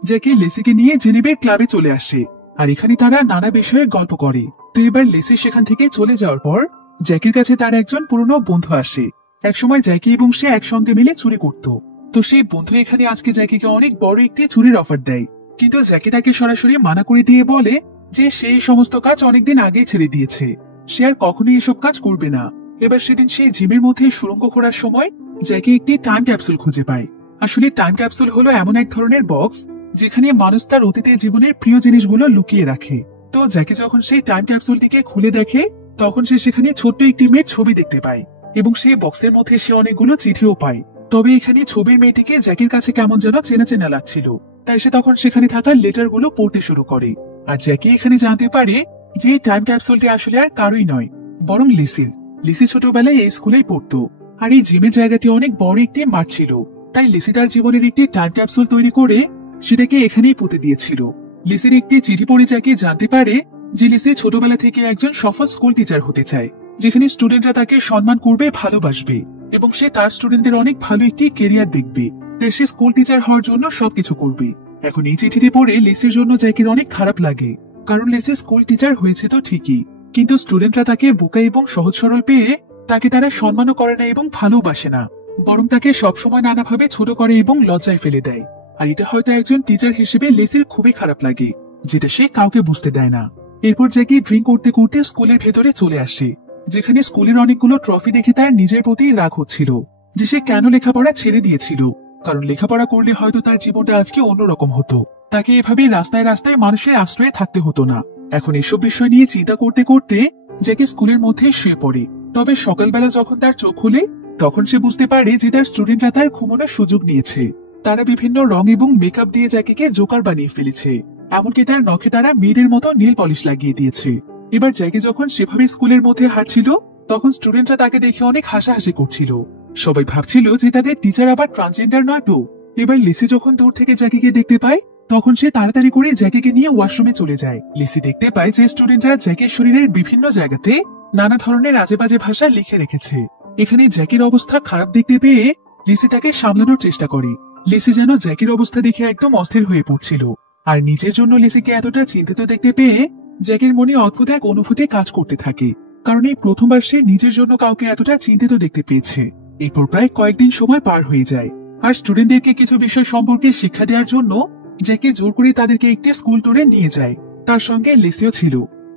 জ্যাকি লেসিকে নিয়ে জেনেভের ক্লাবে চলে আসে আর এখানে তারা নানা বিষয়ে গল্প করে। তো এবার লেসি সেখান থেকে চলে যাওয়ার পর জ্যাকির কাছে তার একজন পুরনো বন্ধু আসে। একসময় জ্যাকি এবং সে একসঙ্গে মিলে চুরি করত। তো সেই বন্ধু এখানে আজকে জ্যাকিকে অনেক বড় একটি চুরির অফার দেয়, কিন্তু জ্যাকি তাকে সরাসরি মানা করে দিয়ে বলে যে সেই সমস্ত কাজ অনেকদিন আগেই ছেড়ে দিয়েছে, সে আর কখনোই এসব কাজ করবে না। এবার সেদিন সেই জিমের মধ্যে সুড়ঙ্গ খোঁড়ার সময় জ্যাকি একটি টাইম ক্যাপসুল খুঁজে পায়। আসলে টাইম ক্যাপসুল হলো এমন এক ধরনের বক্স যেখানে মানুষ তার অতীতের জীবনের প্রিয় জিনিসগুলো লুকিয়ে রাখে। তো জ্যাকি যখন সেই টাইম ক্যাপসুলটিকে খুলে দেখে তখন সে সেখানে ছোট্ট একটি মেয়ের ছবি দেখতে পায় এবং সেই বক্সের মধ্যে সে অনেকগুলো চিঠিও পায়। তবে এখানে ছবির মেয়েটিকে জ্যাকির কাছে কেমন যেন চেনা চেনা লাগছিল, তাই সে তখন সেখানে থাকা লেটারগুলো পড়তে শুরু করে। আর জ্যাকি এখানে জানতে পারে যে এই টাইম ক্যাপসুলটি আসলে আর কারোই নয়, বরং লিসির। লিসি ছোটবেলায় এই স্কুলেই পড়তো, আর এই জিমের জায়গাটি অনেক বড় একটি মাঠ ছিল, তাই লিসি তার জীবনের একটি টাইম ক্যাপসুল তৈরি করে সেটাকে এখানেই পুঁতে দিয়েছিল। লিসির একটি চিঠি পড়ে জ্যাকি জানতে পারে যে লিসি ছোটবেলা থেকে একজন সফল স্কুল টিচার হতে চায়, যেখানে স্টুডেন্টরা তাকে সম্মান করবে, ভালোবাসবে এবং সে তার স্টুডেন্টদের অনেক ভালো একটি কেরিয়ার দেখবে। তাই সে স্কুল টিচার হওয়ার জন্য সবকিছু করবে। এখন এই চিঠিটি পড়ে লিসির জন্য জ্যাকির অনেক খারাপ লাগে, কারণ লিসি স্কুল টিচার হয়েছে তো ঠিকই, কিন্তু স্টুডেন্টরা তাকে বোকা এবং সহজ সরল পেয়ে তাকে তারা সম্মানও করে না এবং ভালোবাসে না, বরং তাকে সবসময় নানাভাবে ছোট করে এবং লজ্জায় ফেলে দেয়। আর এটা হয়তো একজন টিচার হিসেবে লিসির খুবই খারাপ লাগে, যেটা সে কাউকে বুঝতে দেয় না। এরপর জ্যাকি ড্রিঙ্ক করতে করতে স্কুলের ভেতরে চলে আসে, যেখানে স্কুলের অনেকগুলো ট্রফি দেখে তার নিজের প্রতি রাগ হচ্ছিল যে সে কেন লেখাপড়া ছেড়ে দিয়েছিল, কারণ লেখাপড়া করলে হয়তো তার জীবনটা আজকে অন্যরকম হতো, তাকে এভাবে রাস্তায় রাস্তায় মানুষের আশ্রয়ে থাকতে হতো না। এখন এসব বিষয় নিয়ে চিন্তা করতে করতে জ্যাকি স্কুলের মধ্যে শুয়ে পড়ে। তবে সকালবেলা যখন তার চোখ খুলে তখন সে বুঝতে পারে যে তার স্টুডেন্টরা তার ঘুমানোর সুযোগ নিয়েছে। তারা বিভিন্ন রং এবং মেকআপ দিয়ে জ্যাকিকে জোকার বানিয়ে ফেলেছে, এমনকি তার নখে তারা মেয়েদের মতো নীল পলিশ লাগিয়ে দিয়েছে। এবার জ্যাকি যখন সেভাবে স্কুলের মধ্যে হাঁটছিল তখন স্টুডেন্টরা তাকে দেখে অনেক হাসাহাসি করছিল। সবাই ভাবছিল যে তাদের টিচার আবার ট্রান্সজেন্ডার নয় তো। এবার লিসি যখন দূর থেকে জ্যাকিকে দেখতে পায় তখন সে তাড়াতাড়ি করে জ্যাকিকে নিয়ে ওয়াশরুমে চলে যায়। লিসি দেখতে পায় যে স্টুডেন্টরা জ্যাকির শরীরের বিভিন্ন জায়গাতে নানা ধরনের আজে বাজে ভাষা লিখে রেখেছে। এখানে জ্যাকির অবস্থা খারাপ দেখতে পেয়ে লিসি তাকে সামলানোর চেষ্টা করে। লিসি যেন জ্যাকির অবস্থা দেখে একদম অস্থির হয়ে পড়ছিল, আর নিজের জন্য লিসিকে এতটা চিন্তিত দেখতে পেয়ে জ্যাকির মনে অদ্ভুত এক অনুভূতি কাজ করতে থাকে, কারণ এই প্রথমবার সে নিজের জন্য কাউকে এতটা চিন্তিত দেখতে পেয়েছে। এরপর প্রায় কয়েকদিন সময় পার হয়ে যায়, আর স্টুডেন্টদেরকে কিছু বিষয় সম্পর্কে শিক্ষা দেওয়ার জন্য জ্যাকি জোর করে তাদেরকে একটি স্কুল ট্যুরে নিয়ে যায়। তার সঙ্গে লিসিও ছিল।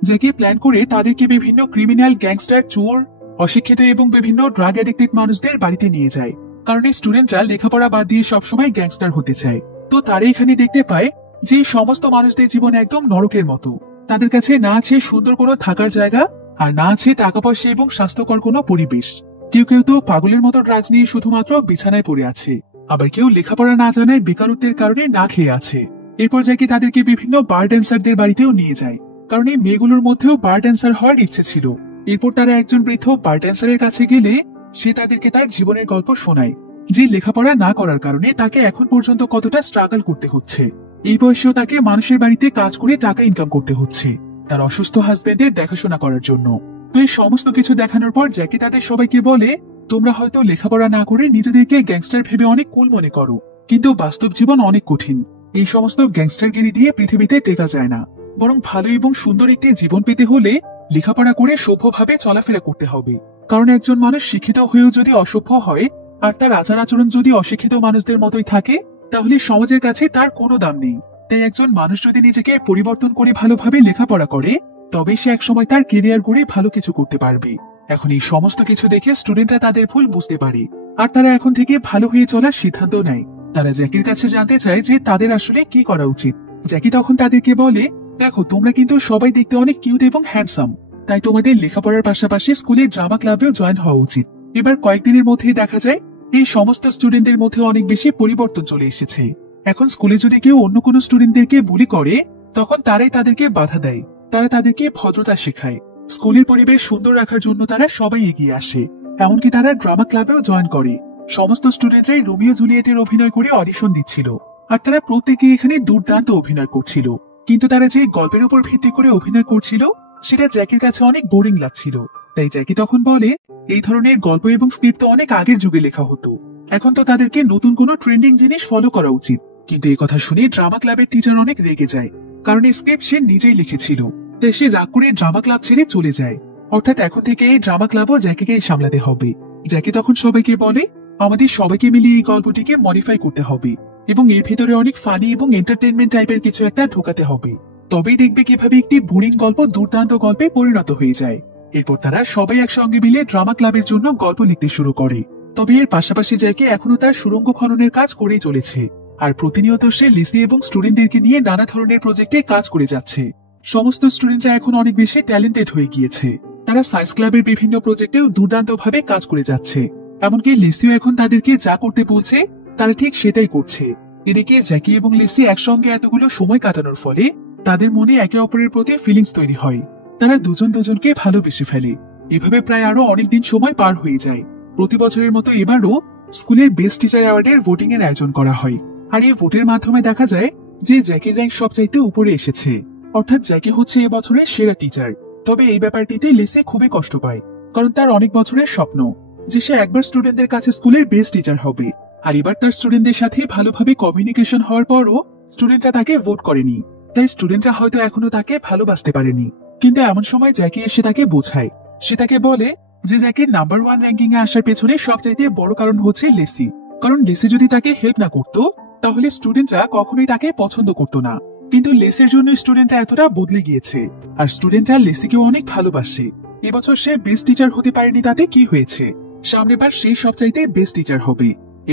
জ্যাকি প্ল্যান করে তাদেরকে বিভিন্ন ক্রিমিনাল, গ্যাংস্টার, চোর, অশিক্ষিত এবং বিভিন্ন ড্রাগ অ্যাডিক্টেড মানুষদের বাড়িতে নিয়ে যায়, কারণ এই স্টুডেন্টরা লেখাপড়া বাদ দিয়ে সবসময় গ্যাংস্টার হতে চায়। তো তারা এখানে দেখতে পায় যে সমস্ত মানুষদের জীবন একদম নরকের মতো। তাদের কাছে না আছে সুন্দর কোনো থাকার জায়গা, আর না আছে টাকা পয়সা এবং স্বাস্থ্যকর কোনো পরিবেশ। কেউ কেউ তো পাগলের মতো ড্রাগস নিয়ে শুধুমাত্র বিছানায় পড়ে আছে, আবার কেউ লেখাপড়া না জানায় বেকারত্বের কারণে না খেয়ে আছে। এরপর জ্যাকি তাদেরকে বিভিন্ন বার ড্যান্সারদের বাড়িতেও নিয়ে যায়, কারণ এই মেয়েগুলোর মধ্যেও বার ড্যান্সার হওয়ার ইচ্ছে ছিল। এরপর তারা একজন বৃদ্ধ বার ড্যান্সারের কাছে গেলে সে তাদেরকে তার জীবনের গল্প শোনায়, যে লেখাপড়া না করার কারণে তাকে এখন পর্যন্ত কতটা স্ট্রাগল করতে হচ্ছে। এই বয়সেও তাকে মানুষের বাড়িতে কাজ করে টাকা ইনকাম করতে হচ্ছে তার অসুস্থ হাজবেন্ডের দেখাশোনা করার জন্য। তো এই সমস্ত কিছু দেখানোর পর জ্যাকি তাদের সবাইকে বলে, তোমরা হয়তো লেখাপড়া না করে নিজেদেরকে গ্যাংস্টার ভেবে অনেক কুল মনে করো, কিন্তু বাস্তব জীবন অনেক কঠিন। এই সমস্ত গ্যাংস্টারগিরি দিয়ে পৃথিবীতে টেকা যায় না, বরং ভালো এবং সুন্দর একটি জীবন পেতে হলে লেখাপড়া করে সভ্যভাবে চলাফেরা করতে হবে। কারণ একজন মানুষ শিক্ষিত হয়েও যদি অসভ্য হয় আর তার আচার আচরণ যদি অশিক্ষিত মানুষদের মতোই থাকে, তাহলে সমাজের কাছে তার কোনো দাম নেই। তাই একজন মানুষ যদি নিজেকে পরিবর্তন করে ভালোভাবে লেখাপড়া করে তবে সে একসময় তার কেরিয়ার গড়ে ভালো কিছু করতে পারবে। এখন এই সমস্ত কিছু দেখে স্টুডেন্টরা তাদের ভুল বুঝতে পারে, আর তারা এখন থেকে ভালো হয়ে চলার সিদ্ধান্ত নেয়। তারা জ্যাকির কাছে জানতে চায় যে তাদের আসলে কি করা উচিত। জ্যাকি তখন তাদেরকে বলে, দেখো তোমরা কিন্তু সবাই দেখতে অনেক কিউট এবং হ্যান্ডসাম, তাই তোমাদের লেখাপড়ার পাশাপাশি স্কুলের ড্রামা ক্লাবেও জয়েন হওয়া উচিত। এবার কয়েকদিনের মধ্যেই দেখা যায় এই সমস্ত স্টুডেন্টদের মধ্যে অনেক বেশি পরিবর্তন চলে এসেছে। এখন স্কুলে যদি কেউ অন্য কোনো স্টুডেন্টদেরকে বুলি করে তখন তারাই তাদেরকে বাধা দেয়, তারা তাদেরকে ভদ্রতা শেখায়। স্কুলের পরিবেশ সুন্দর রাখার জন্য তারা সবাই এগিয়ে আসে, এমনকি তারা ড্রামা ক্লাবেও জয়েন করে। সমস্ত স্টুডেন্টরাই রোমিও জুলিয়েটের অভিনয় করে অডিশন দিচ্ছিল, আর তারা প্রত্যেকে এখানে দুর্দান্ত অভিনয় করছিল। কিন্তু তারা যে গল্পের উপর ভিত্তি করে অভিনয় করছিল সেটা জ্যাকির কাছে অনেক বোরিং লাগছিল। তাই জ্যাকি তখন বলে, এই ধরনের গল্প এবং স্ক্রিপ্ট তো অনেক আগের যুগে লেখা হতো, এখন তো তাদেরকে নতুন কোনো ট্রেন্ডিং জিনিস ফলো করা উচিত। কিন্তু এই কথা শুনে ড্রামা ক্লাবের টিচার অনেক রেগে যায়, কারণ এই স্ক্রিপ্ট সে নিজেই লিখেছিল। তাই সে রাগ করে ড্রামা ক্লাব ছেড়ে চলে যায়। অর্থাৎ এখন থেকে এই ড্রামা ক্লাবও জ্যাকিকে সামলাতে হবে। জ্যাকি তখন সবাইকে বলে, আমাদের সবাইকে মিলে এই গল্পটিকে মডিফাই করতে হবে এবং এর ভিতরে অনেক ফানি এবং এন্টারটেনমেন্ট টাইপের কিছু একটা ঢোকাতে হবে। তবেই দেখবে কিভাবে একটি বোরিং গল্প দুর্দান্ত গল্পে পরিণত হয়ে যায়। এরপর তারা সবাই একসঙ্গে মিলে ড্রামা ক্লাবের জন্য গল্প লিখতে শুরু করে। তবে এর পাশাপাশি জ্যাকি এখনো তার সুড়ঙ্গ খননের কাজ করেই চলেছে, আর প্রতিনিয়ত সে লিসি এবং স্টুডেন্টদেরকে নিয়ে নানা ধরনের প্রজেক্টে কাজ করে যাচ্ছে। সমস্ত স্টুডেন্টরা এখন অনেক বেশি ট্যালেন্টেড হয়ে গিয়েছে। তারা সায়েন্স ক্লাবের বিভিন্ন প্রজেক্টেও দুর্দান্তভাবে কাজ করে যাচ্ছে। এমনকি লিসিও এখন তাদেরকে যা করতে বলছে তারা ঠিক সেটাই করছে। এদিকে জ্যাকি এবং লিসি একসঙ্গে এতগুলো সময় কাটানোর ফলে তাদের মনে একে অপরের প্রতি ফিলিংস তৈরি হয়। তারা দুজন দুজনকে ভালোবেসে ফেলে। এভাবে প্রায় আরো অনেকদিন সময় পার হয়ে যায়। প্রতি বছরের মতো এবারও স্কুলের বেস্ট টিচার অ্যাওয়ার্ডের ভোটিং এর আয়োজন করা হয়। আর এই ভোটের মাধ্যমে দেখা যায় যে জ্যাকির র্যাঙ্ক সবচাইতে উপরে এসেছে, অর্থাৎ জ্যাকি হচ্ছে এবছরের সেরা টিচার। তবে এই ব্যাপারটিতে লিসি খুবই কষ্ট পায়, কারণ তার অনেক বছরের স্বপ্ন যে সে একবার স্টুডেন্টদের কাছে স্কুলের বেস্ট টিচার হবে। আর এবার তার স্টুডেন্টদের সাথে ভালোভাবে কমিউনিকেশন হওয়ার পরও স্টুডেন্টরা তাকে ভোট করেনি, তাই স্টুডেন্টরা হয়তো এখনো তাকে ভালোবাসতে পারেনি। কিন্তু এমন সময় জ্যাকি এসে তাকে বোঝায়। সে তাকে বলে যে জ্যাকির নাম্বার 1 র্যাঙ্কিং এ আসার পেছনে সবচাইতে বড় কারণ হচ্ছে লিসি। কারণ লিসি যদি তাকে হেল্প না করতো তাহলে স্টুডেন্টরা কখনোই তাকে পছন্দ করতো না। কিন্তু লেসের জন্য স্টুডেন্টরা এতটা বদলে গিয়েছে, আর স্টুডেন্টরা লেসিকেও অনেক ভালোবাসে। এবছর সে বেস্ট টিচার হতে পারেনি, তাতে কি হয়েছে, সামনেবার সে সবচাইতে বেস্ট টিচার হবে।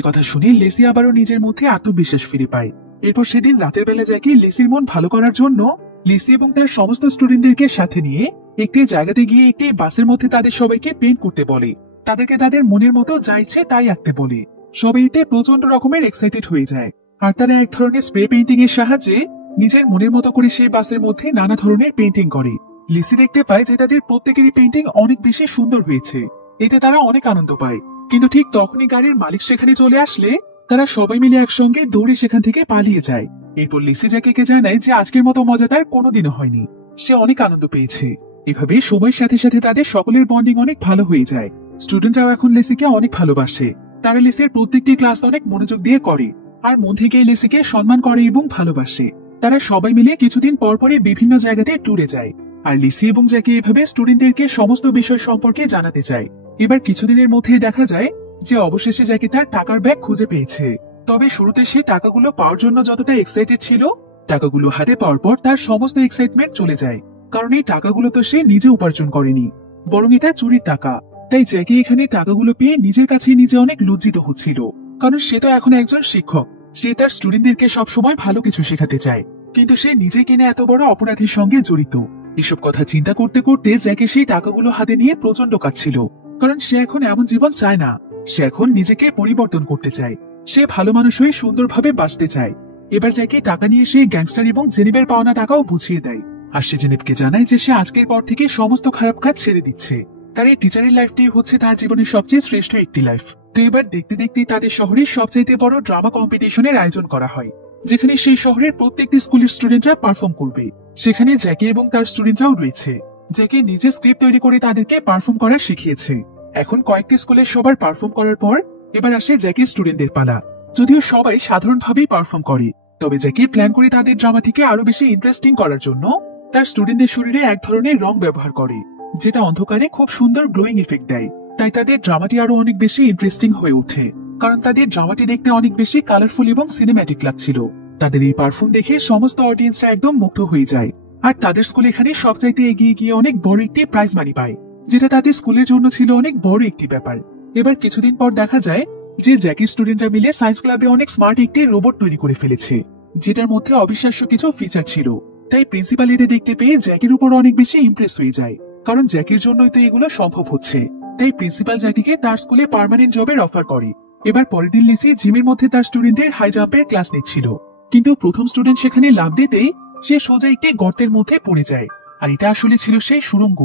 কথা শুনে লেসি আবারও নিজের মধ্যে আত্মবিশ্বাস ফিরে পায়। এরপর সেদিন রাতের বেলা জ্যাকি লেসির মন ভালো করার জন্য লিসি এবং তার সমস্ত স্টুডেন্টদেরকে সাথে নিয়ে একটি জায়গাতে গিয়ে একটি বাসের মধ্যে তাদের সবাইকে পেইন্ট করতে বলে। তাদেরকে তাদের মনের মতো যা ইচ্ছে তাই আঁকতে বলে। সবাই এতে প্রচন্ড রকমের এক্সাইটেড হয়ে যায়, আর তারা এক ধরনের স্প্রে পেইন্টিং এর সাহায্যে নিজের মনের মতো করে সেই বাসের মধ্যে নানা ধরনের পেইন্টিং করে। লিসি দেখতে পায় যে তাদের প্রত্যেকেরই পেইন্টিং অনেক বেশি সুন্দর হয়েছে। এতে তারা অনেক আনন্দ পায়। কিন্তু ঠিক তখনই গাড়ির মালিক সেখানে চলে আসলে তারা সবাই মিলে একসঙ্গে দৌড়ে সেখান থেকে পালিয়ে যায়। এরপর লিসি জ্যাকিকে জানায় যে আজকের মতো মজা তার কোনোদিনও হয়নি, সে অনেক আনন্দ পেয়েছে। এভাবে সময়ের সাথে সাথে তাদের সকলের বন্ডিং অনেক ভালো হয়ে যায়। স্টুডেন্টরাও এখন লিসিকে অনেক ভালোবাসে। তারা লিসির প্রত্যেকটি ক্লাস অনেক মনোযোগ দিয়ে করে, আর মন থেকে লিসিকে সম্মান করে এবং ভালোবাসে। তারা সবাই মিলে কিছুদিন পরপরই বিভিন্ন জায়গাতে ট্যুরে যায়, আর লিসি এবং জ্যাকি এভাবে স্টুডেন্টদেরকে সমস্ত বিষয় সম্পর্কে জানাতে চায়। এবার কিছুদিনের মধ্যেই দেখা যায় যে অবশেষে জ্যাকি তার টাকার ব্যাগ খুঁজে পেয়েছে। তবে শুরুতে সে টাকাগুলো পাওয়ার জন্য যতটা এক্সাইটেড ছিল, টাকাগুলো হাতে পাওয়ার পর তার সমস্ত এক্সাইটমেন্ট চলে যায়। কারণ এই টাকাগুলো তো সে নিজে উপার্জন করেনি, বরং এটা চুরির টাকা। তাই জ্যাকি এখানে টাকাগুলো পেয়ে নিজের কাছে নিজে অনেক লজ্জিত হচ্ছিল। কারণ সে তো এখন একজন শিক্ষক, সে তার স্টুডেন্টদেরকে সবসময় ভালো কিছু শেখাতে চায়, কিন্তু সে নিজে কিনে এত বড় অপরাধের সঙ্গে জড়িত। এসব কথা চিন্তা করতে করতে জ্যাকি সেই টাকাগুলো হাতে নিয়ে প্রচন্ড কাঁদছিল। কারণ সে এখন এমন জীবন চায় না, সে এখন নিজেকে পরিবর্তন করতে চায়। সে ভালো মানুষ হয়ে সুন্দরভাবে বাঁচতে চায়। এবার জ্যাকি টাকা নিয়ে সেই গ্যাংস্টার এবং জেনিবের পাওনা টাকাও বুঝিয়ে দেয়। আর সে জেনিবকে জানায় যে সে আজকের পর থেকে সমস্ত খারাপ কাজ ছেড়ে দিচ্ছে। তার এই টিচারের লাইফটাই হচ্ছে তার জীবনের সবচেয়ে শ্রেষ্ঠ একটি লাইফ। তো এবার দেখতে দেখতে তাদের শহরের সবচাইতে বড় ড্রামা কম্পিটিশনের আয়োজন করা হয়, যেখানে সেই শহরের প্রত্যেকটি স্কুলের স্টুডেন্টরা পারফর্ম করবে। সেখানে জ্যাকি এবং তার স্টুডেন্টরাও রয়েছে। জ্যাকি নিজে স্ক্রিপ্ট তৈরি করে তাদেরকে পারফর্ম করা শিখিয়েছে। এখন কয়েকটি স্কুলের সবার পারফর্ম করার পর এবার আসে জ্যাকির স্টুডেন্টদের পালা। যদিও সবাই সাধারণভাবেই পারফর্ম করে, তবে জ্যাকি প্ল্যান করে তাদের ড্রামাটিকে আরো বেশি ইন্টারেস্টিং করার জন্য তার স্টুডেন্টদের শরীরে এক ধরনের রং ব্যবহার করে, যেটা অন্ধকারে খুব সুন্দর গ্লোয়িং ইফেক্ট দেয়। তাই তাদের ড্রামাটি আরো অনেক বেশি ইন্টারেস্টিং হয়ে ওঠে, কারণ তাদের ড্রামাটি দেখতে অনেক বেশি কালারফুল এবং সিনেম্যাটিক লাগছিল। তাদের এই পারফর্ম দেখে সমস্ত অডিয়েন্সরা একদম মুগ্ধ হয়ে যায়। আর তাদের স্কুল এখানে সবচাইতে এগিয়ে গিয়ে অনেক বড় একটি প্রাইজ মানি পায়, যেটা তাদের স্কুলের জন্য ছিল অনেক বড় একটি ব্যাপার। এবার কিছুদিন পর দেখা যায় যে জ্যাকির স্টুডেন্টরা মিলে সায়েন্স ক্লাবে অনেক স্মার্ট একটি রোবট তৈরি করে ফেলেছে, যেটার মধ্যে অবিশ্বাস্য কিছু ফিচার ছিল। তাই প্রিন্সিপাল এটা দেখতে পেয়ে জ্যাকির উপর অনেক বেশি ইমপ্রেস হয়ে যায়, কারণ জ্যাকির জন্যই তো এগুলো সম্ভব হচ্ছে। তাই প্রিন্সিপাল জ্যাকিকে তার স্কুলে পার্মানেন্ট জবের অফার করে। এবার পরের দিন লিসি জিমের মধ্যে তার স্টুডেন্টদের হাই জাম্পের ক্লাস নিচ্ছিল, কিন্তু প্রথম স্টুডেন্ট সেখানে লাফ দিতেই সে সোজা একটি গর্তের মধ্যে পড়ে যায়। আর এটা আসলে ছিল সেই সুড়ঙ্গ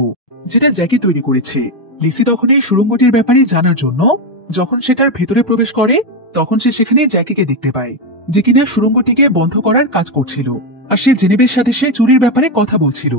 যেটা জ্যাকি তৈরি করেছে। লিসি তখন এই সুড়ঙ্গটির ব্যাপারে জানার জন্য যখন সেটার ভেতরে প্রবেশ করে, তখন সে সেখানে জ্যাকিকে দেখতে পায়, যে কিনা সুড়ঙ্গটিকে বন্ধ করার কাজ করছিল। আর সে জেনেবের সাথে সে চুরির ব্যাপারে কথা বলছিল,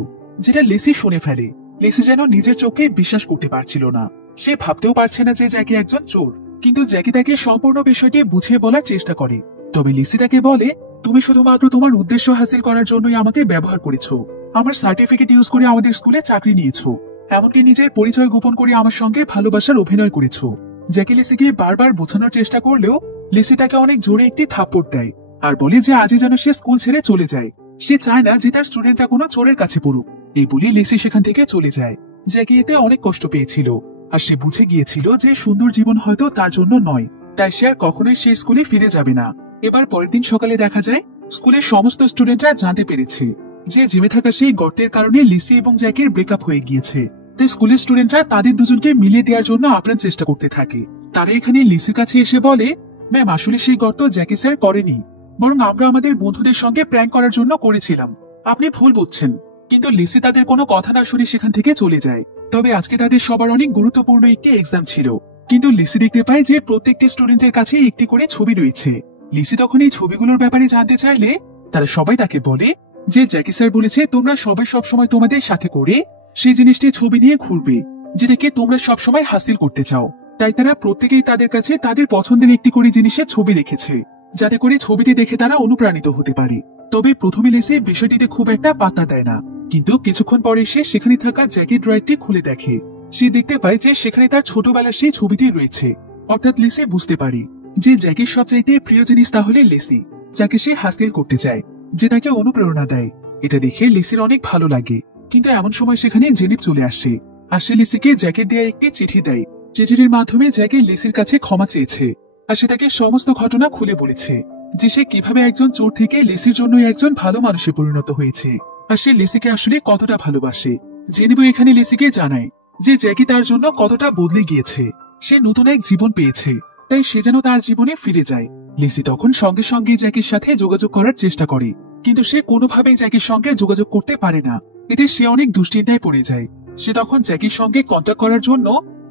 যেটা লিসি শুনে ফেলে। লিসি যেন নিজের চোখে বিশ্বাস করতে পারছিল না। সে ভাবতেও পারছে না যে জ্যাকি একজন চোর। কিন্তু জ্যাকি তাকে সম্পূর্ণ বিষয়টি বুঝিয়ে বলার চেষ্টা করে। তবে লিসি তাকে বলে, তুমি শুধুমাত্র তোমার উদ্দেশ্য হাসিল করার জন্যই আমাকে ব্যবহার করেছো। আমার সার্টিফিকেট ইউজ করে আমাদের স্কুলে চাকরি নিয়েছো। এমনকি নিজের পরিচয় গোপন করে আমার সঙ্গে ভালোবাসার অভিনয় করেছো। জ্যাকি লিসিকে বারবার বোঝানোর চেষ্টা করলেও লিসি তাকে অনেক জোরে একটি থাপ্পড় দেয় আর বলে যে আজই যেন সে স্কুল ছেড়ে চলে যায়। সে চায় না যে তার স্টুডেন্টরা কোনো চোরের কাছে পড়ুক। এই বলে লিসি সেখান থেকে চলে যায়। জ্যাকি এতে অনেক কষ্ট পেয়েছিল আর সে বুঝে গিয়েছিল যে সুন্দর জীবন হয়তো তার জন্য নয়, তাই সে আর কখনোই সেই স্কুলে ফিরে যাবে না। এবার পরের দিন সকালে দেখা যায় স্কুলের সমস্ত স্টুডেন্টরা জানতে পেরেছে যে জিমে থাকা সেই গর্তের কারণে লিসি এবং জ্যাকির ব্রেকআপ হয়ে গিয়েছে। তাই স্কুলের স্টুডেন্টরা তাদের দুজনকে মিলিয়ে দেওয়ার জন্য আপ্রাণ চেষ্টা করতে থাকে। তারা এখানে লিসির কাছে এসে বলে, ম্যাম আসলে সেই গর্ত জ্যাকি স্যার করেনি, বরং আমরা আমাদের বন্ধুদের সঙ্গে প্র্যাঙ্ক করার জন্য করেছিলাম। আপনি ভুল বুঝছেন। কিন্তু লিসি তাদের কোনো কথা না শুনে সেখান থেকে চলে যায়। তবে আজকে তাদের সবার অনেক গুরুত্বপূর্ণ একটি এক্সাম ছিল, কিন্তু লিসি দেখতে পায় যে প্রত্যেকটি স্টুডেন্টের কাছে একটি করে ছবি রয়েছে। লিসি তখন এই ছবিগুলোর ব্যাপারে জানতে চাইলে তারা সবাই তাকে বলে যে জ্যাকি স্যার বলেছে তোমরা সবাই সবসময় তোমাদের সাথে করে সেই জিনিসটি ছবি নিয়ে ঘুরবে যেটাকে তোমরা সবসময় হাসিল করতে চাও। তাই তারা প্রত্যেকেই তাদের কাছে তাদের পছন্দের একটি করে জিনিসের ছবি রেখেছে, যাতে করে ছবিটি দেখে তারা অনুপ্রাণিত হতে পারে। তবে প্রথমে লিসি বিষয়টিতে খুব একটা পাত্তা দেয় না, কিন্তু কিছুক্ষণ পরে সে সেখানে থাকা জ্যাকির ড্রয়ারটি খুলে দেখে। সে দেখতে পায় যে সেখানে তার ছোটবেলার সেই ছবিটি রয়েছে। অর্থাৎ লিসি বুঝতে পারে যে জ্যাকির সবচাইতে প্রিয় জিনিস তাহলে লিসি, যাকে সে হাসিল করতে চায়, যে তাকে অনুপ্রেরণা দেয়। এটা দেখে লিসির অনেক ভালো লাগে। কিন্তু এমন সময় সেখানে জেনিফ চলে আসে আর সে লিসিকে জ্যাকের দেয়া একটি চিঠি দেয়। চিঠিটির মাধ্যমে জ্যাকি লিসির কাছে ক্ষমা চেয়েছে আর সে তাকে সমস্ত ঘটনা খুলে বলেছে, যে সে কিভাবে একজন চোর থেকে লিসির জন্য একজন ভালো মানুষে পরিণত হয়েছে আর সে লিসিকে আসলে কতটা ভালোবাসে। জেনিফ এখানে লিসিকে জানায় যে জ্যাকি তার জন্য কতটা বদলে গিয়েছে, সে নতুন এক জীবন পেয়েছে, তাই সে যেন তার জীবনে ফিরে যায়। লিসি তখন সঙ্গে সঙ্গে জ্যাকির সাথে যোগাযোগ করার চেষ্টা করে, কিন্তু সে কোনোভাবেই জ্যাকির সঙ্গে যোগাযোগ করতে পারে না। এতে সে অনেক দুশ্চিন্তায় পড়ে যায়। সে তখন জ্যাকির সঙ্গে কন্ট্যাক্ট করার জন্য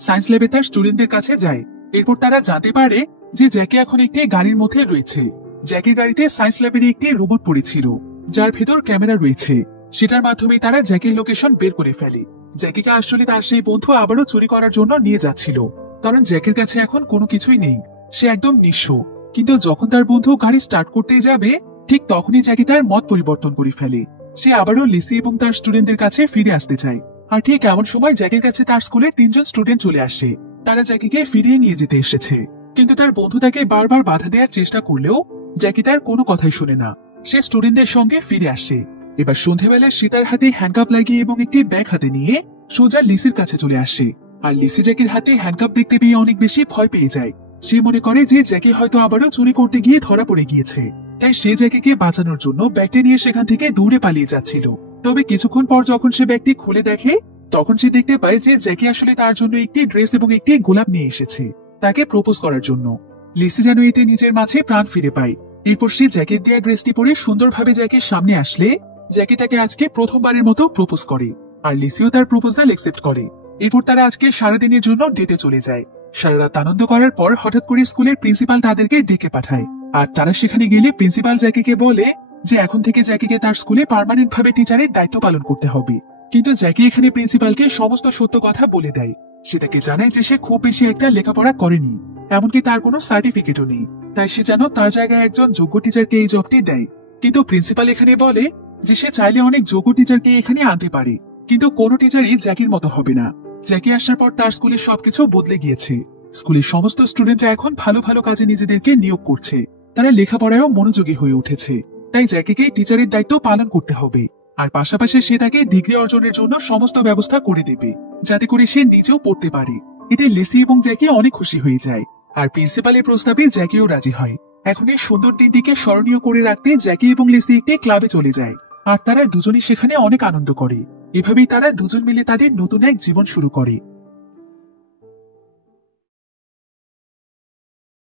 সায়েন্স ল্যাবে তার স্টুডেন্টদের কাছে যায়। এরপর তারা জানতে পারে যে জ্যাকি এখন একটি গাড়ির মধ্যে রয়েছে। জ্যাকির গাড়িতে সায়েন্স ল্যাবের একটি রোবট পড়েছিল, যার ভেতর ক্যামেরা রয়েছে। সেটার মাধ্যমে তারা জ্যাকির লোকেশন বের করে ফেলে। জ্যাকিকে আসলে তার সেই বন্ধু আবারও চুরি করার জন্য নিয়ে যাচ্ছিল, কারণ জ্যাকির কাছে এখন কোনো কিছুই নেই, সে একদম নিঃস্ব। কিন্তু যখন তার বন্ধু গাড়ি স্টার্ট করতে যাবে, ঠিক তখনই জ্যাকি তার মত পরিবর্তন করে ফেলে। সে আবারও লিসি এবং তার স্টুডেন্টদের কাছে ফিরে আসতে চায়। আর ঠিক এমন সময় জ্যাকির কাছে তার স্কুলের 3 জন স্টুডেন্ট চলে আসে। তারা জ্যাকিকে ফিরিয়ে নিয়ে যেতে এসেছে, কিন্তু তার বন্ধু তাকে বারবার বাধা দেওয়ার চেষ্টা করলেও জ্যাকি তার কোনো কথাই শুনে না। সে স্টুডেন্টদের সঙ্গে ফিরে আসে। এবার সন্ধ্যাবেলায় সে তার হাতে হ্যান্ডকাপ লাগিয়ে এবং একটি ব্যাগ হাতে নিয়ে সোজা লিসির কাছে চলে আসে। আর লিসি জ্যাকির হাতে হ্যান্ডকাপ দেখতে পেয়ে অনেক বেশি ভয় পেয়ে যায়। সে মনে করে যে জ্যাকি হয়তো আবারও চুরি করতে গিয়ে ধরা পড়ে গিয়েছে, তাই সে জ্যাকিকে বাঁচানোর জন্য ব্যাগটি নিয়ে সেখান থেকে দৌড়ে পালিয়ে যাচ্ছিল। তবে কিছুক্ষণ পর যখন সে ব্যাগটি খুলে দেখে, তখন সে দেখতে পায় যে জ্যাকি আসলে তার জন্য একটি ড্রেস এবং একটি গোলাপ নিয়ে এসেছে, তাকে প্রপোজ করার জন্য। লিসি যেন এতে নিজের মাঝে প্রাণ ফিরে পায়। এরপর সে জ্যাকের দেয়া ড্রেসটি পরে সুন্দরভাবে জ্যাকির সামনে আসলে জ্যাকি তাকে আজকে প্রথমবারের মতো প্রপোজ করে, আর লিসিও তার প্রপোজাল একসেপ্ট করে। এরপর তারা আজকে সারাদিনের জন্য ডেটে চলে যায়। সারা রাত আনন্দ করার পর হঠাৎ করে স্কুলের প্রিন্সিপাল তাদেরকে ডেকে পাঠায়। আর তারা সেখানে গেলে প্রিন্সিপাল জ্যাকিকে বলে যে এখন থেকে জ্যাকিকে তার স্কুলে পার্মানেন্ট ভাবে টিচারের দায়িত্ব পালন করতে হবে। কিন্তু জ্যাকি এখানে প্রিন্সিপালকে সমস্ত সত্য কথা বলে দেয়। সে তাকে জানায় যে সে খুব বেশি একটা লেখাপড়া করেনি, এমনকি তার কোনো সার্টিফিকেটও নেই, তাই সে যেন তার জায়গায় একজন যোগ্য টিচারকে এই জবটি দেয়। কিন্তু প্রিন্সিপাল এখানে বলে যে সে চাইলে অনেক যোগ্য টিচারকে এখানে আনতে পারে, কিন্তু কোনো টিচারই জ্যাকির মতো হবে না। জ্যাকি আসার পর তার স্কুলের সবকিছু বদলে গিয়েছে। স্কুলের সমস্ত স্টুডেন্টরা এখন ভালো ভালো কাজে নিজেদেরকে নিয়োগ করছে, তারা লেখাপড়ায়ও মনোযোগী হয়ে উঠেছে। তাই জ্যাকিকে টিচারের দায়িত্ব পালন করতে হবে, আর পাশাপাশি সে তাকে ডিগ্রি অর্জনের জন্য সমস্ত ব্যবস্থা করে দেবে, যাতে করে সে নিজেও পড়তে পারে। এতে লিসি এবং জ্যাকি অনেক খুশি হয়ে যায়, আর প্রিন্সিপালের প্রস্তাবে জ্যাকিও রাজি হয়। এখন এই সুন্দর দিনটিকে স্মরণীয় করে রাখতে জ্যাকি এবং লিসি একটি ক্লাবে চলে যায়, আর তারা দুজনই সেখানে অনেক আনন্দ করে। এভাবেই তারা দুজন মিলে তাদের নতুন এক জীবন শুরু করে।